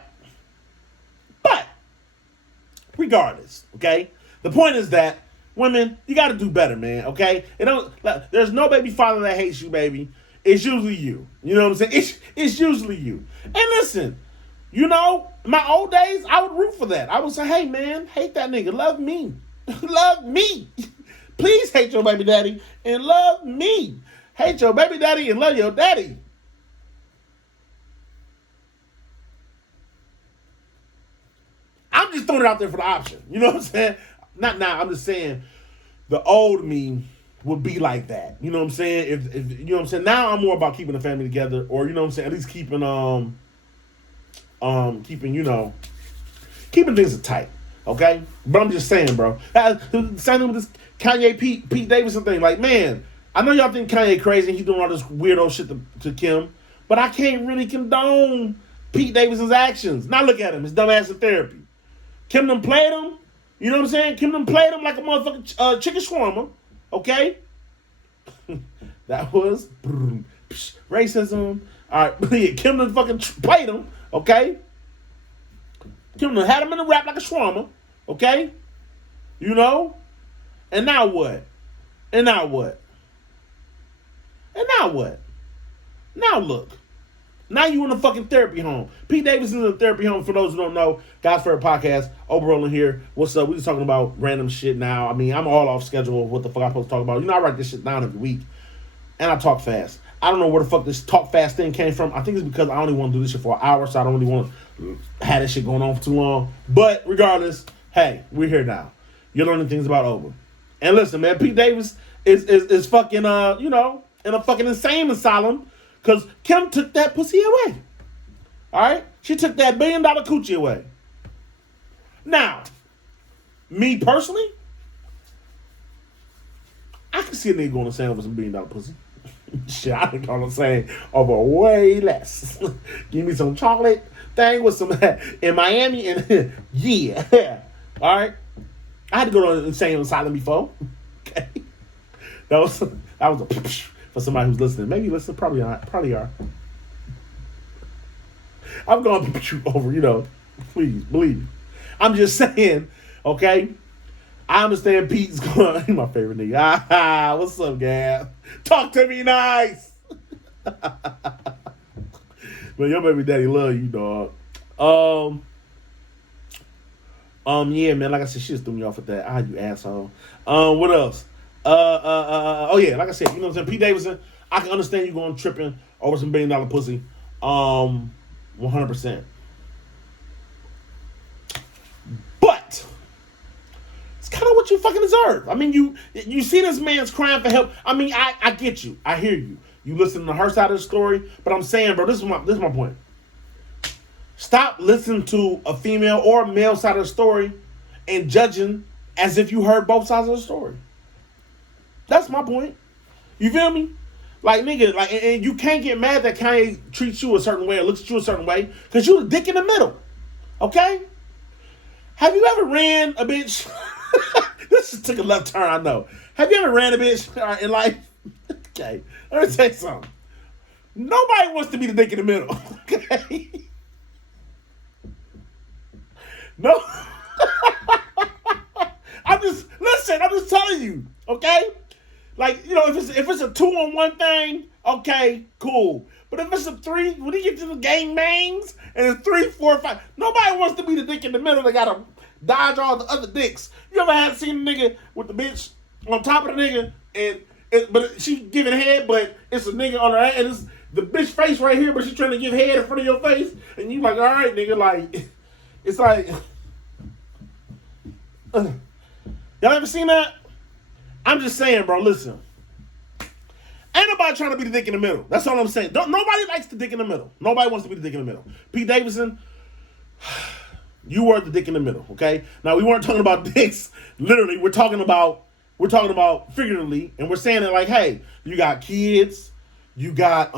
regardless, okay? The point is that women, you got to do better, man, okay? There's no baby father that hates you, baby. It's usually you. You know what I'm saying? It's usually you. And listen, you know, my old days, I would root for that. I would say, hey, man, hate that nigga. Love me. Love me. Please hate your baby daddy and love me. Hate your baby daddy and love your daddy. I'm just throwing it out there for the option. You know what I'm saying? Not now. I'm just saying the old me would be like that. You know what I'm saying? If you know what I'm saying? Now I'm more about keeping the family together, or you know what I'm saying, at least keeping keeping things tight. Okay? But I'm just saying, bro. Same thing with this Kanye Pete Davidson thing. Like, man, I know y'all think Kanye crazy and he's doing all this weirdo shit to Kim, but I can't really condone Pete Davidson's actions. Now look at him, his dumb ass in therapy. Kim done played him. You know what I'm saying? Kim done played him like a motherfucking chicken shawarma. Okay? That was racism. All right, Kim done fucking played him. Okay? Kim done had him in the rap like a shawarma. Okay? You know? And now what? And now what? And now what? Now look. Now you in a fucking therapy home. Pete Davidson is in a therapy home. For those who don't know, God's Favorite Podcast, Oberolin here. What's up? We just talking about random shit now. I mean, I'm all off schedule of what the fuck I'm supposed to talk about. You know, I write this shit down every week. And I talk fast. I don't know where the fuck this talk fast thing came from. I think it's because I only want to do this shit for an hour, so I don't really want to have this shit going on for too long. But regardless, hey, we're here now. You're learning things about Ober. And listen, man, Pete Davis is fucking, in a fucking insane asylum. Because Kim took that pussy away. All right? She took that $1 billion coochie away. Now, me personally, I can see a nigga going to sand over some $1 billion pussy. Shit, I think I'm saying over way less. Give me some chocolate thing with some in Miami and yeah. All right? I had to go to an insane asylum before. Okay? That was a for somebody who's listening. Maybe you listen, probably not. Probably are. I'm going over, please, believe me. I'm just saying, okay? I understand Pete's going, he's my favorite nigga. What's up, Gab? Talk to me nice. Man, your baby daddy love you, dog. Yeah, man, like I said, she just threw me off with that. You asshole. What else? Oh yeah, like I said, you know what I'm saying? Pete Davidson, I can understand you going tripping over some $1 billion pussy. 100%. But it's kind of what you fucking deserve. I mean, you see this man's crying for help. I mean, I get you. I hear you. You listen to her side of the story, but I'm saying, bro, this is my point. Stop listening to a female or male side of the story and judging as if you heard both sides of the story. That's my point. You feel me? Like, nigga, and you can't get mad that Kanye treats you a certain way or looks at you a certain way because you the dick in the middle. Okay? Have you ever ran a bitch? This just took a left turn, I know. Have you ever ran a bitch in life? Okay. Let me tell you something. Nobody wants to be the dick in the middle. Okay? No. I'm just telling you. Okay? Like, if it's a 2-on-1 thing, okay, cool. But if it's a 3, when you get to the gang bangs and it's 3, 4, 5, nobody wants to be the dick in the middle that gotta dodge all the other dicks. You ever seen a nigga with the bitch on top of the nigga but she giving head, but it's a nigga on her and it's the bitch face right here, but she's trying to give head in front of your face, and you like, all right, nigga, like, it's like, y'all ever seen that? I'm just saying, bro, listen. Ain't nobody trying to be the dick in the middle. That's all I'm saying. Nobody likes the dick in the middle. Nobody wants to be the dick in the middle. Pete Davidson, you were the dick in the middle, okay? Now, we weren't talking about dicks. Literally, we're talking about figuratively, and we're saying it like, hey, you got kids, you got,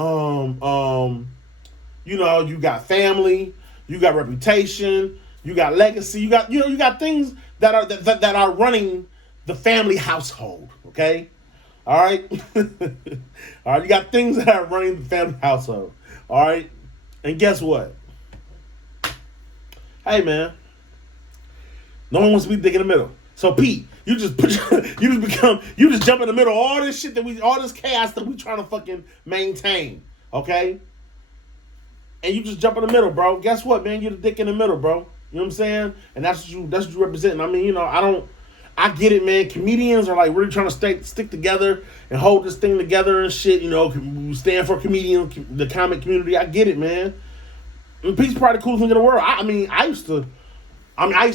you got family, you got reputation, you got legacy, you got things that are running the family household, okay? All right? All right, you got things that are running the family household, all right? And guess what? Hey, man, no one wants to be the dick in the middle. So, Pete, you just jump in the middle of all this shit all this chaos that we trying to fucking maintain, okay? And you just jump in the middle, bro. Guess what, man? You're the dick in the middle, bro. You know what I'm saying? And that's what you represent. I mean, I get it, man. Comedians are like really trying to stick together and hold this thing together and shit. We stand for comedians, the comic community. I get it, man. And Pete's probably the coolest thing in the world. I used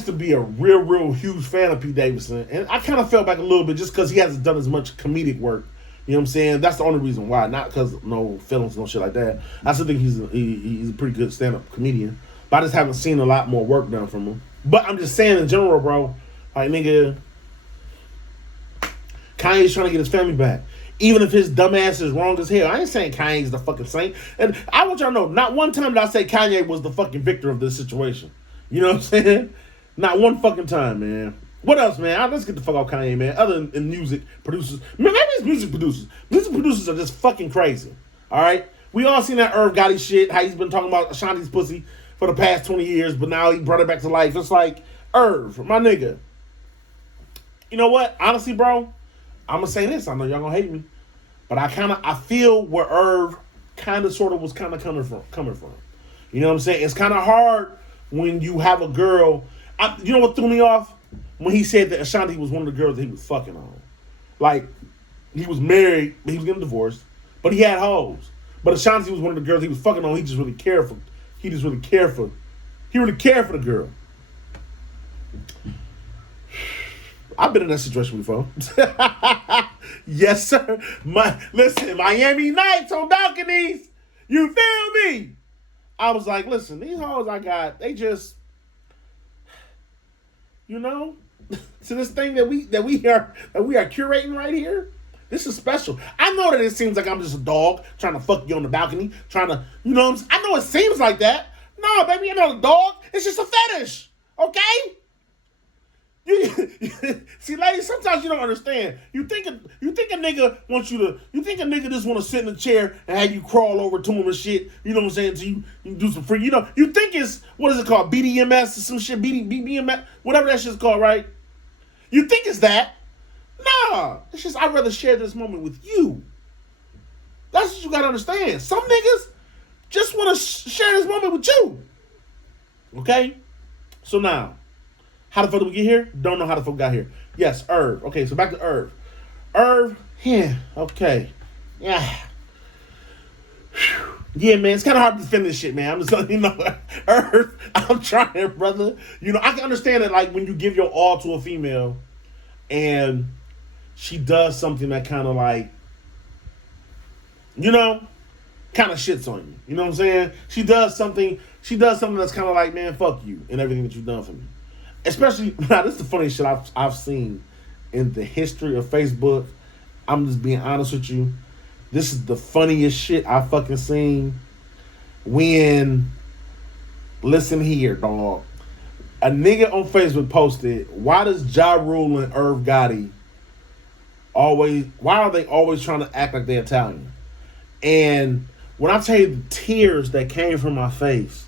to be a real huge fan of Pete Davidson, and I kind of fell back a little bit just because he hasn't done as much comedic work. You know what I'm saying? That's the only reason why. Not because no feelings, no shit like that. I still think he's a pretty good stand-up comedian, but I just haven't seen a lot more work done from him. But I'm just saying in general, bro, like, nigga, Kanye's trying to get his family back. Even if his dumb ass is wrong as hell. I ain't saying Kanye's the fucking saint. And I want y'all to know, not one time did I say Kanye was the fucking victor of this situation. You know what I'm saying? Not one fucking time, man. What else, man? Let's get the fuck off Kanye, man. Other than music producers. Maybe it's music producers. Music producers are just fucking crazy. All right? We all seen that Irv Gotti shit, how he's been talking about Ashanti's pussy for the past 20 years, but now he brought it back to life. It's like, Irv, my nigga. You know what? Honestly, bro, I'm going to say this. I know y'all going to hate me. But I feel where Irv kind of sort of was kind of coming from. You know what I'm saying? It's kind of hard when you have a girl. You know what threw me off? When he said that Ashanti was one of the girls that he was fucking on. Like, he was married, but he was getting divorced, but he had hoes. But Ashanti was one of the girls he was fucking on. He really cared for the girl. I've been in that situation before. Yes, sir. Listen, Miami Nights on balconies. You feel me? I was like, listen, these hoes I got, they just, you know, to this thing that we are curating right here. This is special. I know that it seems like I'm just a dog trying to fuck you on the balcony, trying to, you know, I know it seems like that. No, baby, I'm not a dog. It's just a fetish, okay? See, ladies, sometimes you don't understand. You think a nigga wants you to. You think a nigga just want to sit in a chair and have you crawl over to him and shit. You know what I'm saying? So you do some free. You know, you think it's, what is it called? BDMS or some shit. BDMS, whatever that shit's called, right? You think it's that? Nah, it's just I'd rather share this moment with you. That's what you gotta understand. Some niggas just want to share this moment with you. Okay? So now, how the fuck did we get here? Don't know how the fuck we got here. Yes, Irv. Okay, so back to Irv. Irv, yeah, okay. Yeah. Yeah, man, it's kind of hard to defend this shit, man. I'm just letting you know. Irv, I'm trying, brother. You know, I can understand that, like, when you give your all to a female and she does something that kind of like, you know, kind of shits on you. You know what I'm saying? She does something that's kind of like, man, fuck you and everything that you've done for me. Especially, now this is the funniest shit I've seen in the history of Facebook. I'm just being honest with you. This is the funniest shit I've fucking seen. When, listen here, dog. A nigga on Facebook posted, why does Ja Rule and Irv Gotti why are they always trying to act like they're Italian? And when I tell you the tears that came from my face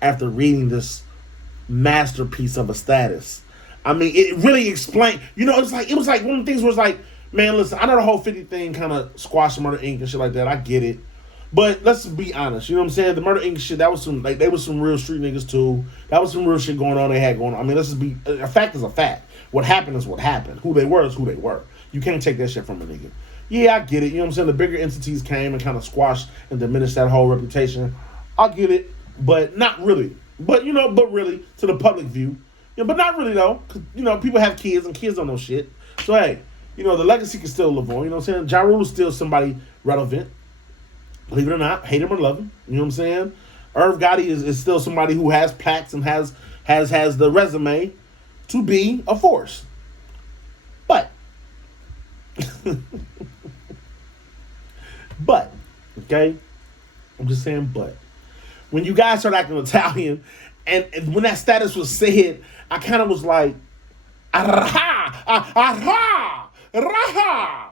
after reading this masterpiece of a status, I mean, it really explained, you know, it was like one of the things where it's like, man, listen, I know the whole 50 thing kind of squashed Murder Inc. and shit like that. I get it. But let's be honest, you know what I'm saying? The Murder Inc. shit, that was some, like, they was some real street niggas too. That was some real shit going on they had going on. I mean, let's just be, a fact is a fact. What happened is what happened. Who they were is who they were. You can't take that shit from a nigga. Yeah, I get it. You know what I'm saying? The bigger entities came and kind of squashed and diminished that whole reputation. I get it, but not really. But, you know, but really, to the public view. You know, but not really, though. Cause, you know, people have kids and kids don't know shit. So, hey, you know, the legacy can still live on. You know what I'm saying? Ja Rule is still somebody relevant. Believe it or not, hate him or love him. You know what I'm saying? Irv Gotti is still somebody who has plaques and has the resume to be a force. But, okay? I'm just saying, but. When you guys start acting Italian, and when that status was said, I kind of was like, aha, raha.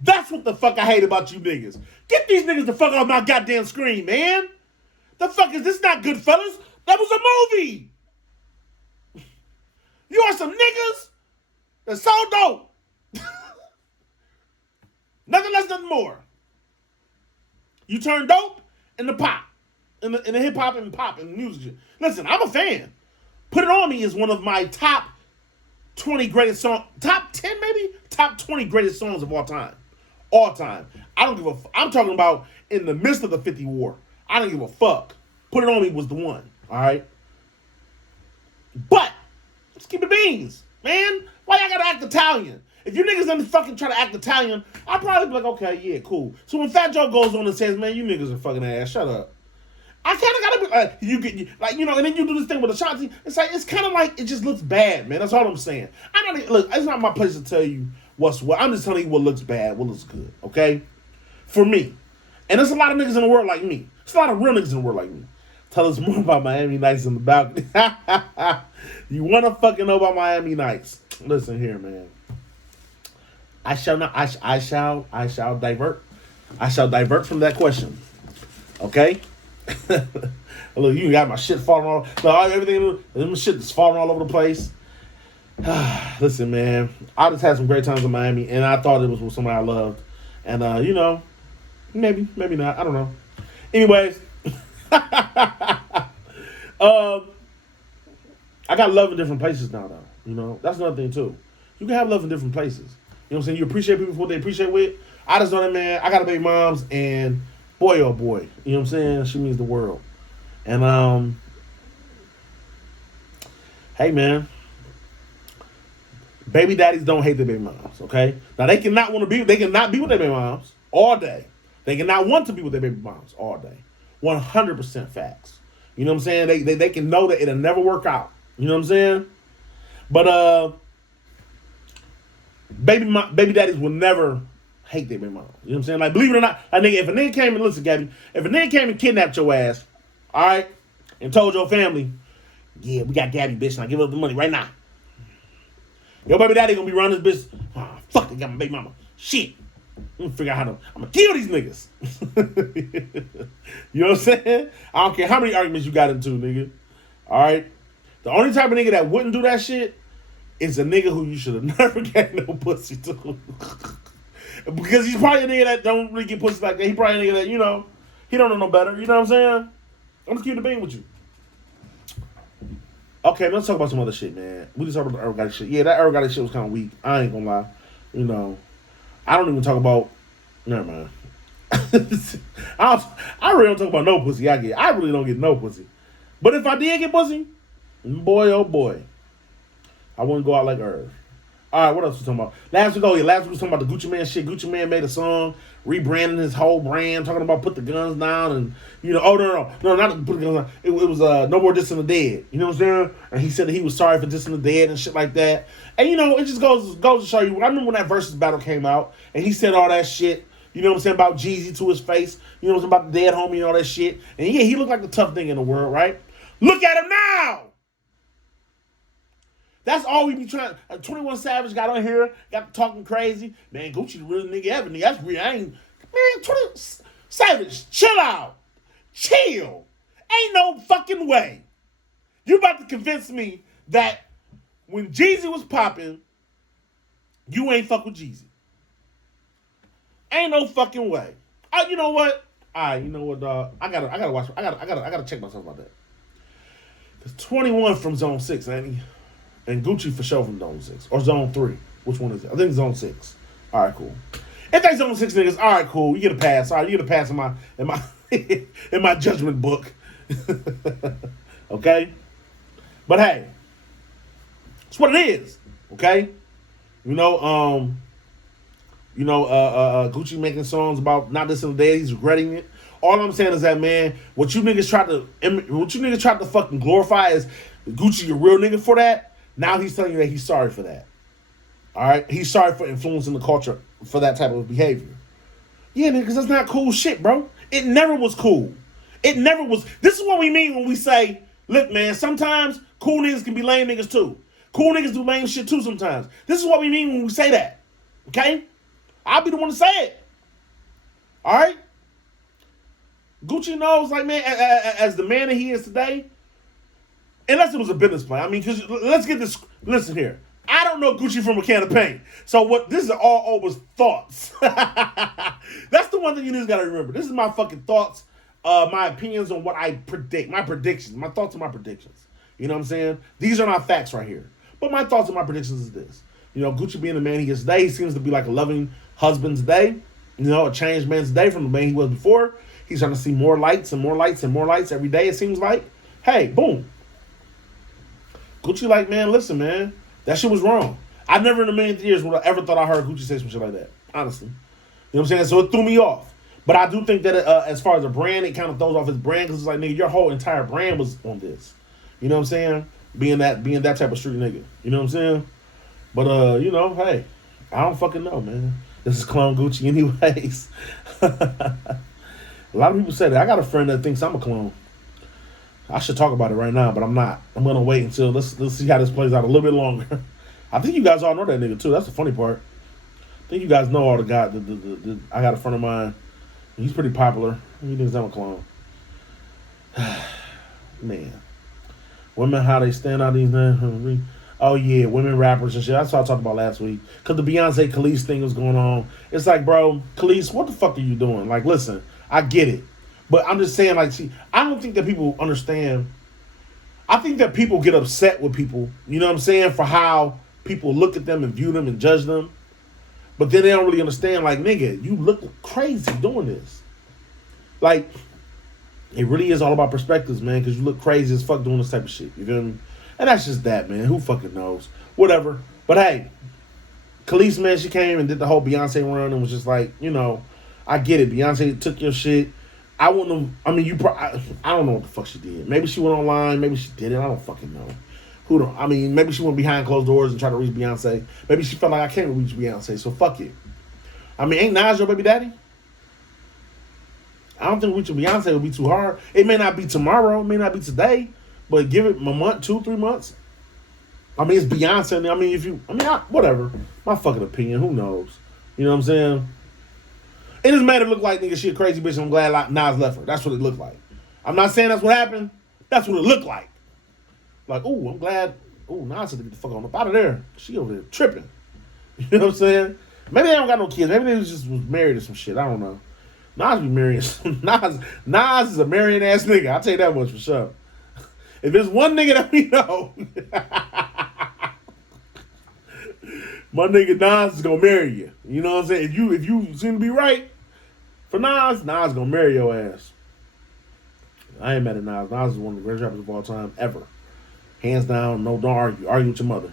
That's what the fuck I hate about you niggas. Get these niggas the fuck off my goddamn screen, man. The fuck is this not Goodfellas? That was a movie. You are some niggas that's so dope. Nothing less, nothing more. You turn dope into pop. In the hip hop and pop and music. Listen, I'm a fan. Put It On Me is one of my top 20 greatest songs, top 10 maybe? Top 20 greatest songs of all time. All time. I don't give a fuck. I'm talking about in the midst of the 50 war. I don't give a fuck. Put It On Me was the one. Alright? But, let's keep it beans. Man, why y'all gotta act Italian? If you niggas didn't fucking try to act Italian, I'd probably be like, okay, yeah, cool. So when Fat Joe goes on and says, man, you niggas are fucking ass, shut up. I kind of gotta be like, you know, and then you do this thing with Ashanti. It's like, it's kind of like, it just looks bad, man. That's all I'm saying. Look, it's not my place to tell you what's what. I'm just telling you what looks bad, what looks good, okay? For me. And there's a lot of niggas in the world like me. There's a lot of real niggas in the world like me. Tell us more about Miami Nights in the balcony. You want to fucking know about Miami Nights? Listen here, man. I shall divert. I shall divert from that question. Okay? Look, you got my shit falling all. Look, everything, this shit is falling all over the place. Listen, man, I just had some great times in Miami, and I thought it was with somebody I loved, and you know, Maybe not. I don't know. Anyways, I got love in different places now, though. You know, that's another thing too. You can have love in different places. You know what I'm saying? You appreciate people for what they appreciate with. I just know that, man. I got a baby moms, and boy, oh boy, you know what I'm saying? She means the world. And hey, man, baby daddies don't hate their baby moms. Okay, now they cannot want to be. They cannot be with their baby moms all day. They cannot want to be with their baby moms all day. 100% facts. You know what I'm saying? They can know that it'll never work out. You know what I'm saying? But baby daddies will never hate their baby mom. You know what I'm saying? Like, believe it or not, like, nigga, if a nigga came and listen, Gabby, if a nigga came and kidnapped your ass, all right, and told your family, yeah, we got Gabby, bitch, and I give up the money right now. Your baby daddy gonna be running this bitch. Oh, fuck, they got my baby mama. Shit. I'm gonna figure out I'm gonna kill these niggas. You know what I'm saying? I don't care how many arguments you got into, nigga. All right? The only type of nigga that wouldn't do that shit is a nigga who you should have never got no pussy to. Because he's probably a nigga that don't really get pussy like that. He probably a nigga that, you know, he don't know no better. You know what I'm saying? I'm just keeping the bean with you. Okay, let's talk about some other shit, man. We just talked about the Earl Gotti shit. Yeah, that Earl Gotti shit was kind of weak. I ain't gonna lie. You know, I don't even talk about. Never mind. I really don't talk about no pussy I get. I really don't get no pussy. But if I did get pussy, boy, oh boy, I wouldn't go out like Irv. All right, what else we talking about? Last week we was talking about the Gucci Mane shit. Gucci Mane made a song rebranding his whole brand, talking about put the guns down and, you know, no, not put the guns down. It was no more dissing the dead. You know what I'm saying? And he said that he was sorry for dissing the dead and shit like that. And, you know, it just goes to show you. I remember when that Versus battle came out and he said all that shit. You know what I'm saying, about Jeezy to his face. You know what I'm saying, about the dead homie and all that shit. And yeah, he looked like the tough thing in the world, right? Look at him now! That's all we be trying. 21 Savage got on here, got talking crazy. Man, Gucci the real nigga ever. Nigga, that's real. I ain't. Man, 20 Savage, chill out. Chill. Ain't no fucking way. You about to convince me that when Jeezy was popping, you ain't fuck with Jeezy. Ain't no fucking way. You know what? Alright, you know what, dog? I gotta watch. I gotta check myself about that. There's 21 from Zone 6, ain't he? And Gucci for sure from Zone 6. Or Zone 3. Which one is it? I think it's Zone 6. Alright, cool. If they Zone 6 niggas, alright, cool. You get a pass. Alright, you get a pass in my in my judgment book. Okay? But hey, it's what it is. Okay? You know, Gucci making songs about not this and the day, he's regretting it. All I'm saying is that, man, what you niggas tried to fucking glorify is Gucci a real nigga for that. Now he's telling you that he's sorry for that. All right, he's sorry for influencing the culture for that type of behavior. Yeah, nigga, because that's not cool shit, bro. It never was cool. It never was. This is what we mean when we say, look, man, sometimes cool niggas can be lame niggas too. Cool niggas do lame shit too sometimes. This is what we mean when we say that. Okay? I'll be the one to say it. All right? Gucci knows, like, man, as the man that he is today, unless it was a business plan. I mean, because let's get this. Listen here. I don't know Gucci from a can of paint. So this is all Oba's thoughts. That's the one thing you just got to remember. This is my fucking thoughts, my opinions on what I predict, my predictions, my thoughts and my predictions. You know what I'm saying? These are not facts right here. But my thoughts and my predictions is this. You know, Gucci being the man he is today, he seems to be like a loving husband today. You know, a changed man today from the man he was before. He's trying to see more lights and more lights and more lights every day, it seems like. Hey, boom. Gucci like, man, listen, man. That shit was wrong. I never in a million years would have ever thought I heard Gucci say some shit like that. Honestly. You know what I'm saying? So it threw me off. But I do think that as far as a brand, it kind of throws off his brand because it's like, nigga, your whole entire brand was on this. You know what I'm saying? Being that type of street nigga. You know what I'm saying? But, you know, hey, I don't fucking know, man. This is Clone Gucci anyways. A lot of people say that. I got a friend that thinks I'm a clone. I should talk about it right now, but I'm not. I'm going to wait until, let's see how this plays out a little bit longer. I think you guys all know that nigga, too. That's the funny part. I think you guys know all the guys. I got a friend of mine. He's pretty popular. He thinks I'm a clone. Man. Women, how they stand out these days. Oh yeah, women rappers and shit. That's what I talked about last week. Cause the Beyonce Khalees thing was going on. It's like, bro, Khalees, what the fuck are you doing? Like, listen, I get it, but I'm just saying, like, see, I don't think that people understand. I think that people get upset with people. You know what I'm saying, for how people look at them and view them and judge them. But then they don't really understand, like, nigga, you look crazy doing this. Like, it really is all about perspectives, man, because you look crazy as fuck doing this type of shit. You feel me? And that's just that, man. Who fucking knows? Whatever. But hey, Khalees, man, she came and did the whole Beyonce run and was just like, you know, I get it. Beyonce took your shit. I wouldn't have, I mean, I don't know what the fuck she did. Maybe she went online. Maybe she didn't. I don't fucking know. I mean, maybe she went behind closed doors and tried to reach Beyonce. Maybe she felt like I can't reach Beyonce, so fuck it. I mean, ain't Nas your baby daddy? I don't think reaching Beyonce would be too hard. It may not be tomorrow, it may not be today, but give it a month, 2-3 months. I mean, it's Beyonce. I mean, whatever. My fucking opinion. Who knows? You know what I'm saying? It doesn't matter. Look like nigga, she a crazy bitch. I'm glad Nas left her. That's what it looked like. I'm not saying that's what happened. That's what it looked like. Like, ooh, I'm glad. Ooh, Nas had to get the fuck on up out of there. She over there tripping. You know what I'm saying? Maybe they don't got no kids. Maybe they just was married or some shit. I don't know. Nas be marrying. Nas is a marrying ass nigga. I'll tell you that much for sure. If there's one nigga that we know, my nigga Nas is gonna marry you. You know what I'm saying? If you seem to be right for Nas gonna marry your ass. I ain't mad at Nas. Nas is one of the greatest rappers of all time ever. Hands down, no, don't argue. Argue with your mother.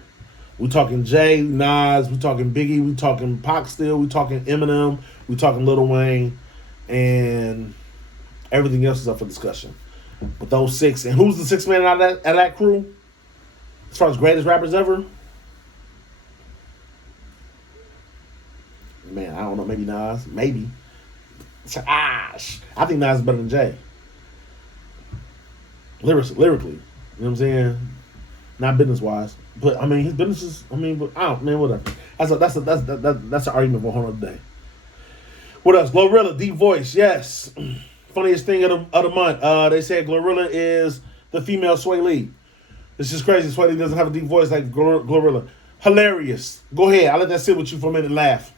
We talking Jay, Nas, we talking Biggie, we talking Pac still, we talking Eminem, we talking Lil Wayne, and everything else is up for discussion. But those six, and who's the sixth man out of that crew? As far as greatest rappers ever? Man, I don't know. Maybe Nas. Maybe. I think Nas is better than Jay. Lyrically. You know what I'm saying? Not business wise. But I mean his business is but I don't, man, whatever. That's an argument for a whole other day. What else? Glorilla, deep voice, yes. Funniest thing of the month. They said Glorilla is the female Sway Lee. This is crazy. Sway Lee doesn't have a deep voice like Glorilla. Hilarious. Go ahead. I'll let that sit with you for a minute and laugh.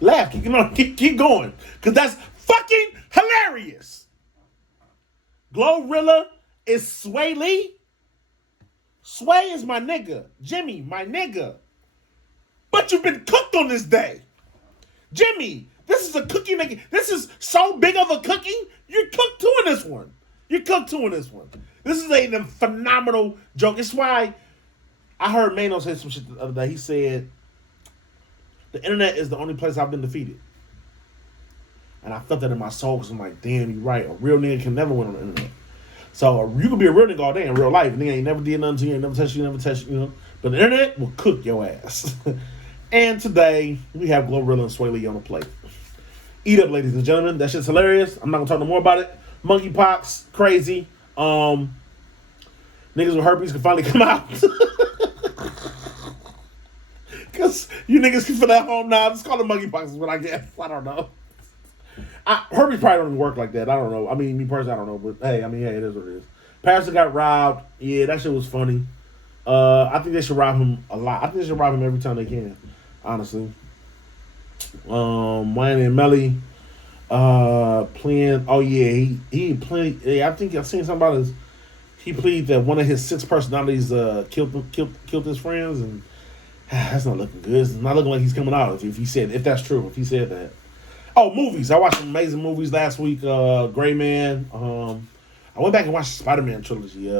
Laugh. Keep going. Because that's fucking hilarious. Glorilla is Sway Lee. Sway is my nigga. Jimmy, my nigga. But you've been cooked on this day. Jimmy, this is a cookie making. This is so big of a cookie. You're cooked too in this one. This is a phenomenal joke. It's why I heard Mano say some shit the other day. He said, the internet is the only place I've been defeated. And I felt that in my soul because I'm like, damn, you're right. A real nigga can never win on the internet. So you can be a real nigga all day in real life. And nigga ain't never did nothing to you, ain't never touched you, you know. But the internet will cook your ass. And today, we have Glorilla and Sway Lee on the plate. Eat up, ladies and gentlemen. That shit's hilarious. I'm not going to talk no more about it. Monkeypox, crazy. Niggas with herpes can finally come out. Because you niggas can feel at home now. Just call it monkeypox is what I guess. I don't know. Herpes probably don't even work like that. I don't know. I mean, me personally, I don't know. But hey, it is what it is. Patterson got robbed. Yeah, that shit was funny. I think they should rob him a lot. I think they should rob him every time they can. Honestly. Wayne and Melly playing. Oh yeah, he played. Yeah, I think I've seen something about his. He pleaded that one of his 6 personalities killed his friends, and that's not looking good. It's not looking like he's coming out. If that's true, if he said that. Oh, movies. I watched some amazing movies last week. Gray Man. I went back and watched the Spider-Man trilogy.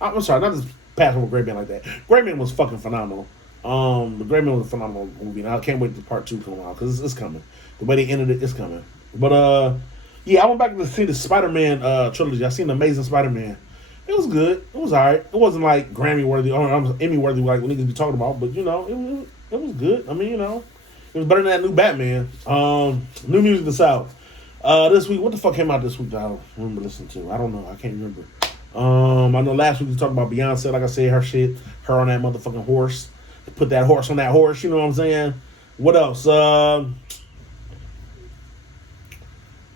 I'm sorry, not just pass over Gray Man like that. Gray Man was fucking phenomenal. The Gray Man was a phenomenal movie, and I can't wait to part 2 come out because it's coming. The way they ended it, it's coming. But yeah, I went back to see the Spider-Man trilogy. I seen the Amazing Spider-Man. It was good. It was alright. It wasn't like Grammy worthy or Emmy worthy like niggas be talking about, but you know, it was good. I mean, you know, it was better than that new Batman. New music that's out. This week, what the fuck came out this week that I don't remember listening to? I don't know. I can't remember. I know last week we talked about Beyonce, like I said, her shit, her on that motherfucking horse. Put that horse on that horse, you know what I'm saying? What else? Who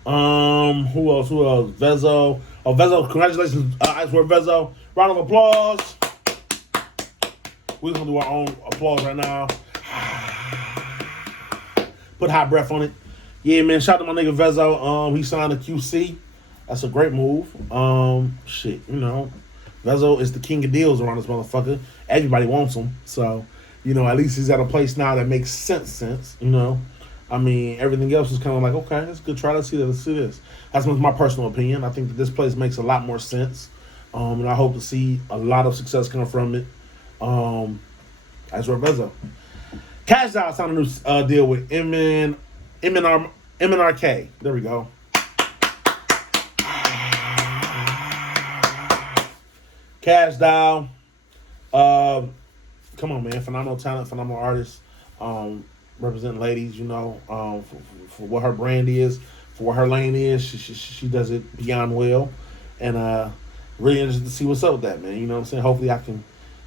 else? Vezo. Oh, Vezo, congratulations, Ice Word Vezo. Round of applause. We're gonna do our own applause right now. Put hot breath on it. Yeah, man. Shout out to my nigga Vezo. He signed a QC. That's a great move. Shit, you know, Vezo is the king of deals around this motherfucker. Everybody wants him, so you know, at least he's at a place now that makes sense. You know, I mean, everything else is kind of like, okay, that's a good try. Let's see this. That's my personal opinion. I think that this place makes a lot more sense, and I hope to see a lot of success come from it. As for Vezo, Cash Doll signed a new deal with MNRK. There we go. Cash Doll. Come on, man. Phenomenal talent, phenomenal artist. Representing ladies, you know, for what her brand is, for what her lane is. She does it beyond well. And really interested to see what's up with that, man. You know what I'm saying? Hopefully I can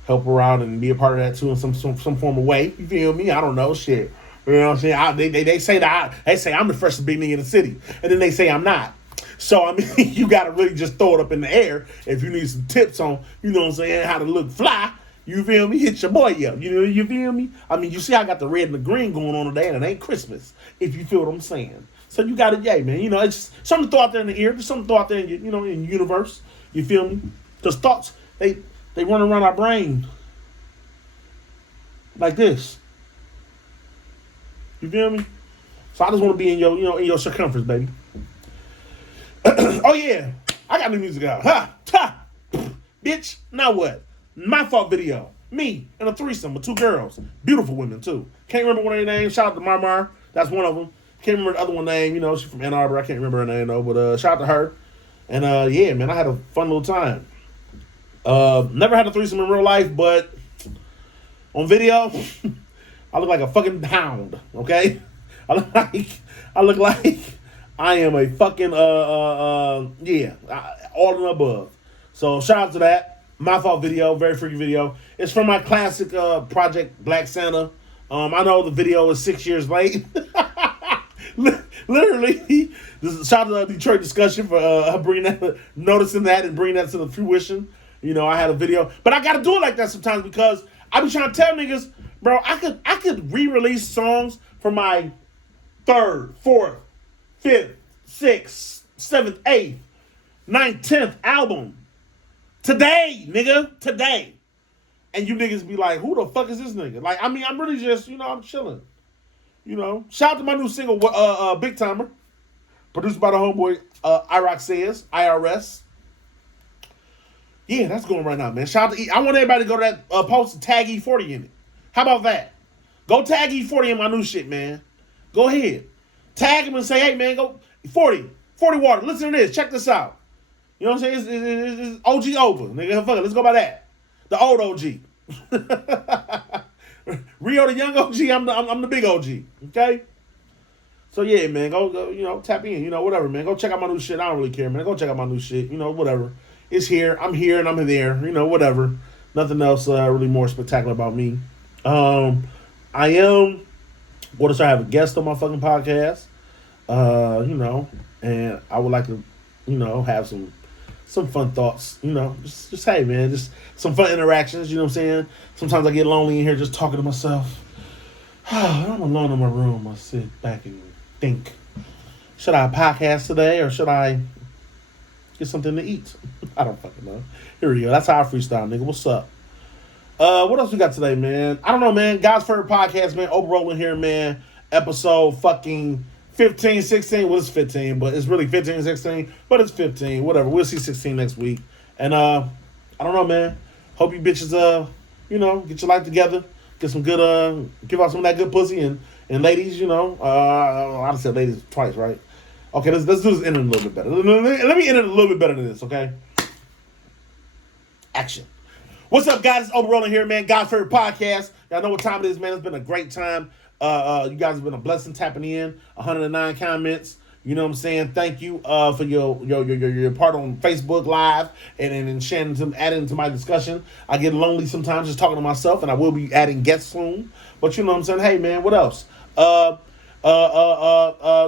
help her out and be a part of that too in some form of way. You feel me? I don't know. Shit. You know what I'm saying? They say I'm the freshest big nigga in the city. And then they say I'm not. So, I mean, you got to really just throw it up in the air if you need some tips on, you know what I'm saying, how to look fly. You feel me? Hit your boy up. You feel me? I mean, you see I got the red and the green going on today, and it ain't Christmas, if you feel what I'm saying. So you got it, yeah, man. You know, it's just something to throw out there in the ear. Just something to throw out there in, in the universe. You feel me? Because thoughts, they run around our brain like this. You feel me? So I just want to be in your, in your circumference, baby. Oh yeah, I got new music out. Ha! Bitch, now what? My fault video. Me and a threesome with two girls. Beautiful women too. Can't remember one of their names. Shout out to Marmar. That's one of them. Can't remember the other one name. You know, she's from Ann Arbor. I can't remember her name though. But shout out to her. And yeah, man, I had a fun little time. Never had a threesome in real life, but on video, I look like a fucking hound. Okay, I look like I am a fucking all in the above. So shout out to that. My fault video, very freaky video. It's from my classic project Black Santa. I know the video is 6 years late. Literally, shout out to Detroit Discussion for noticing that and bringing that to the fruition. You know, I had a video, but I gotta do it like that sometimes because I be trying to tell niggas, bro, I could re-release songs from my 3rd, 4th, 5th, 6th, 7th, 8th, 9th, 10th album. Today, nigga. Today. And you niggas be like, who the fuck is this nigga? Like, I mean, I'm really just, I'm chilling. Shout out to my new single, Big Timer. Produced by the homeboy, IROC Says, IRS. Yeah, that's going right now, man. Shout out to I want everybody to go to that post and tag E40 in it. How about that? Go tag E40 in my new shit, man. Go ahead. Tag him and say, hey, man, go 40 water. Listen to this. Check this out. You know what I'm saying? It's OG over. Nigga, fuck it. Let's go by that. The old OG. Rio the young OG, I'm the big OG. Okay? So yeah, man, go tap in, whatever, man. Go check out my new shit. I don't really care, man. Go check out my new shit, whatever. It's here. I'm here and I'm there, whatever. Nothing else really more spectacular about me. I am going to start having a guest on my fucking podcast. And I would like to, have some fun thoughts, just hey, man, just some fun interactions, you know what I'm saying? Sometimes I get lonely in here just talking to myself. I'm alone in my room. I sit back and think, should I podcast today or should I get something to eat? I don't fucking know. Here we go. That's how I freestyle, nigga. What's up? What else we got today, man? I don't know, man. God's favorite podcast, man. Oprah rolling here, man. Episode fucking 15, 16. Well, it's 15, but it's really 15, 16. But it's 15. Whatever. We'll see 16 next week. And I don't know, man. Hope you bitches, get your life together. Get some good, give out some of that good pussy. And ladies, I said ladies twice, right? Okay, let's do this ending a little bit better. Let me end it a little bit better than this, okay? Action. What's up, guys? It's Oprah rolling here, man. God's favorite podcast. Y'all know what time it is, man. It's been a great time. You guys have been a blessing tapping in. 109 comments. You know what I'm saying? Thank you for your part on Facebook Live and sharing adding to my discussion. I get lonely sometimes just talking to myself, and I will be adding guests soon. But you know what I'm saying? Hey, man, what else?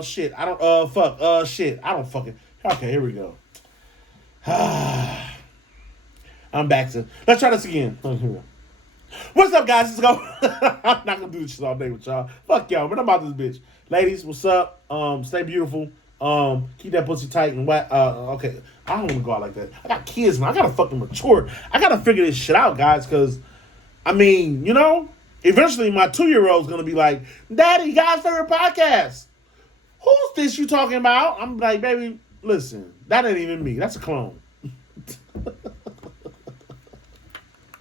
Shit. I don't fucking. Okay, here we go. I'm back to. Let's try this again. What's up, guys? Let's go. I'm not gonna do this shit all day with y'all. Fuck y'all, but I'm about this bitch. Ladies, what's up? Stay beautiful. Keep that pussy tight and wet. Okay, I don't want to go out like that. I got kids, man. I gotta fucking mature. I gotta figure this shit out, guys. Cause, I mean, you know, eventually my 2-year-old's gonna be like, "Daddy, God's favorite podcast. Who's this you talking about?" I'm like, "Baby, listen, that ain't even me. That's a clone."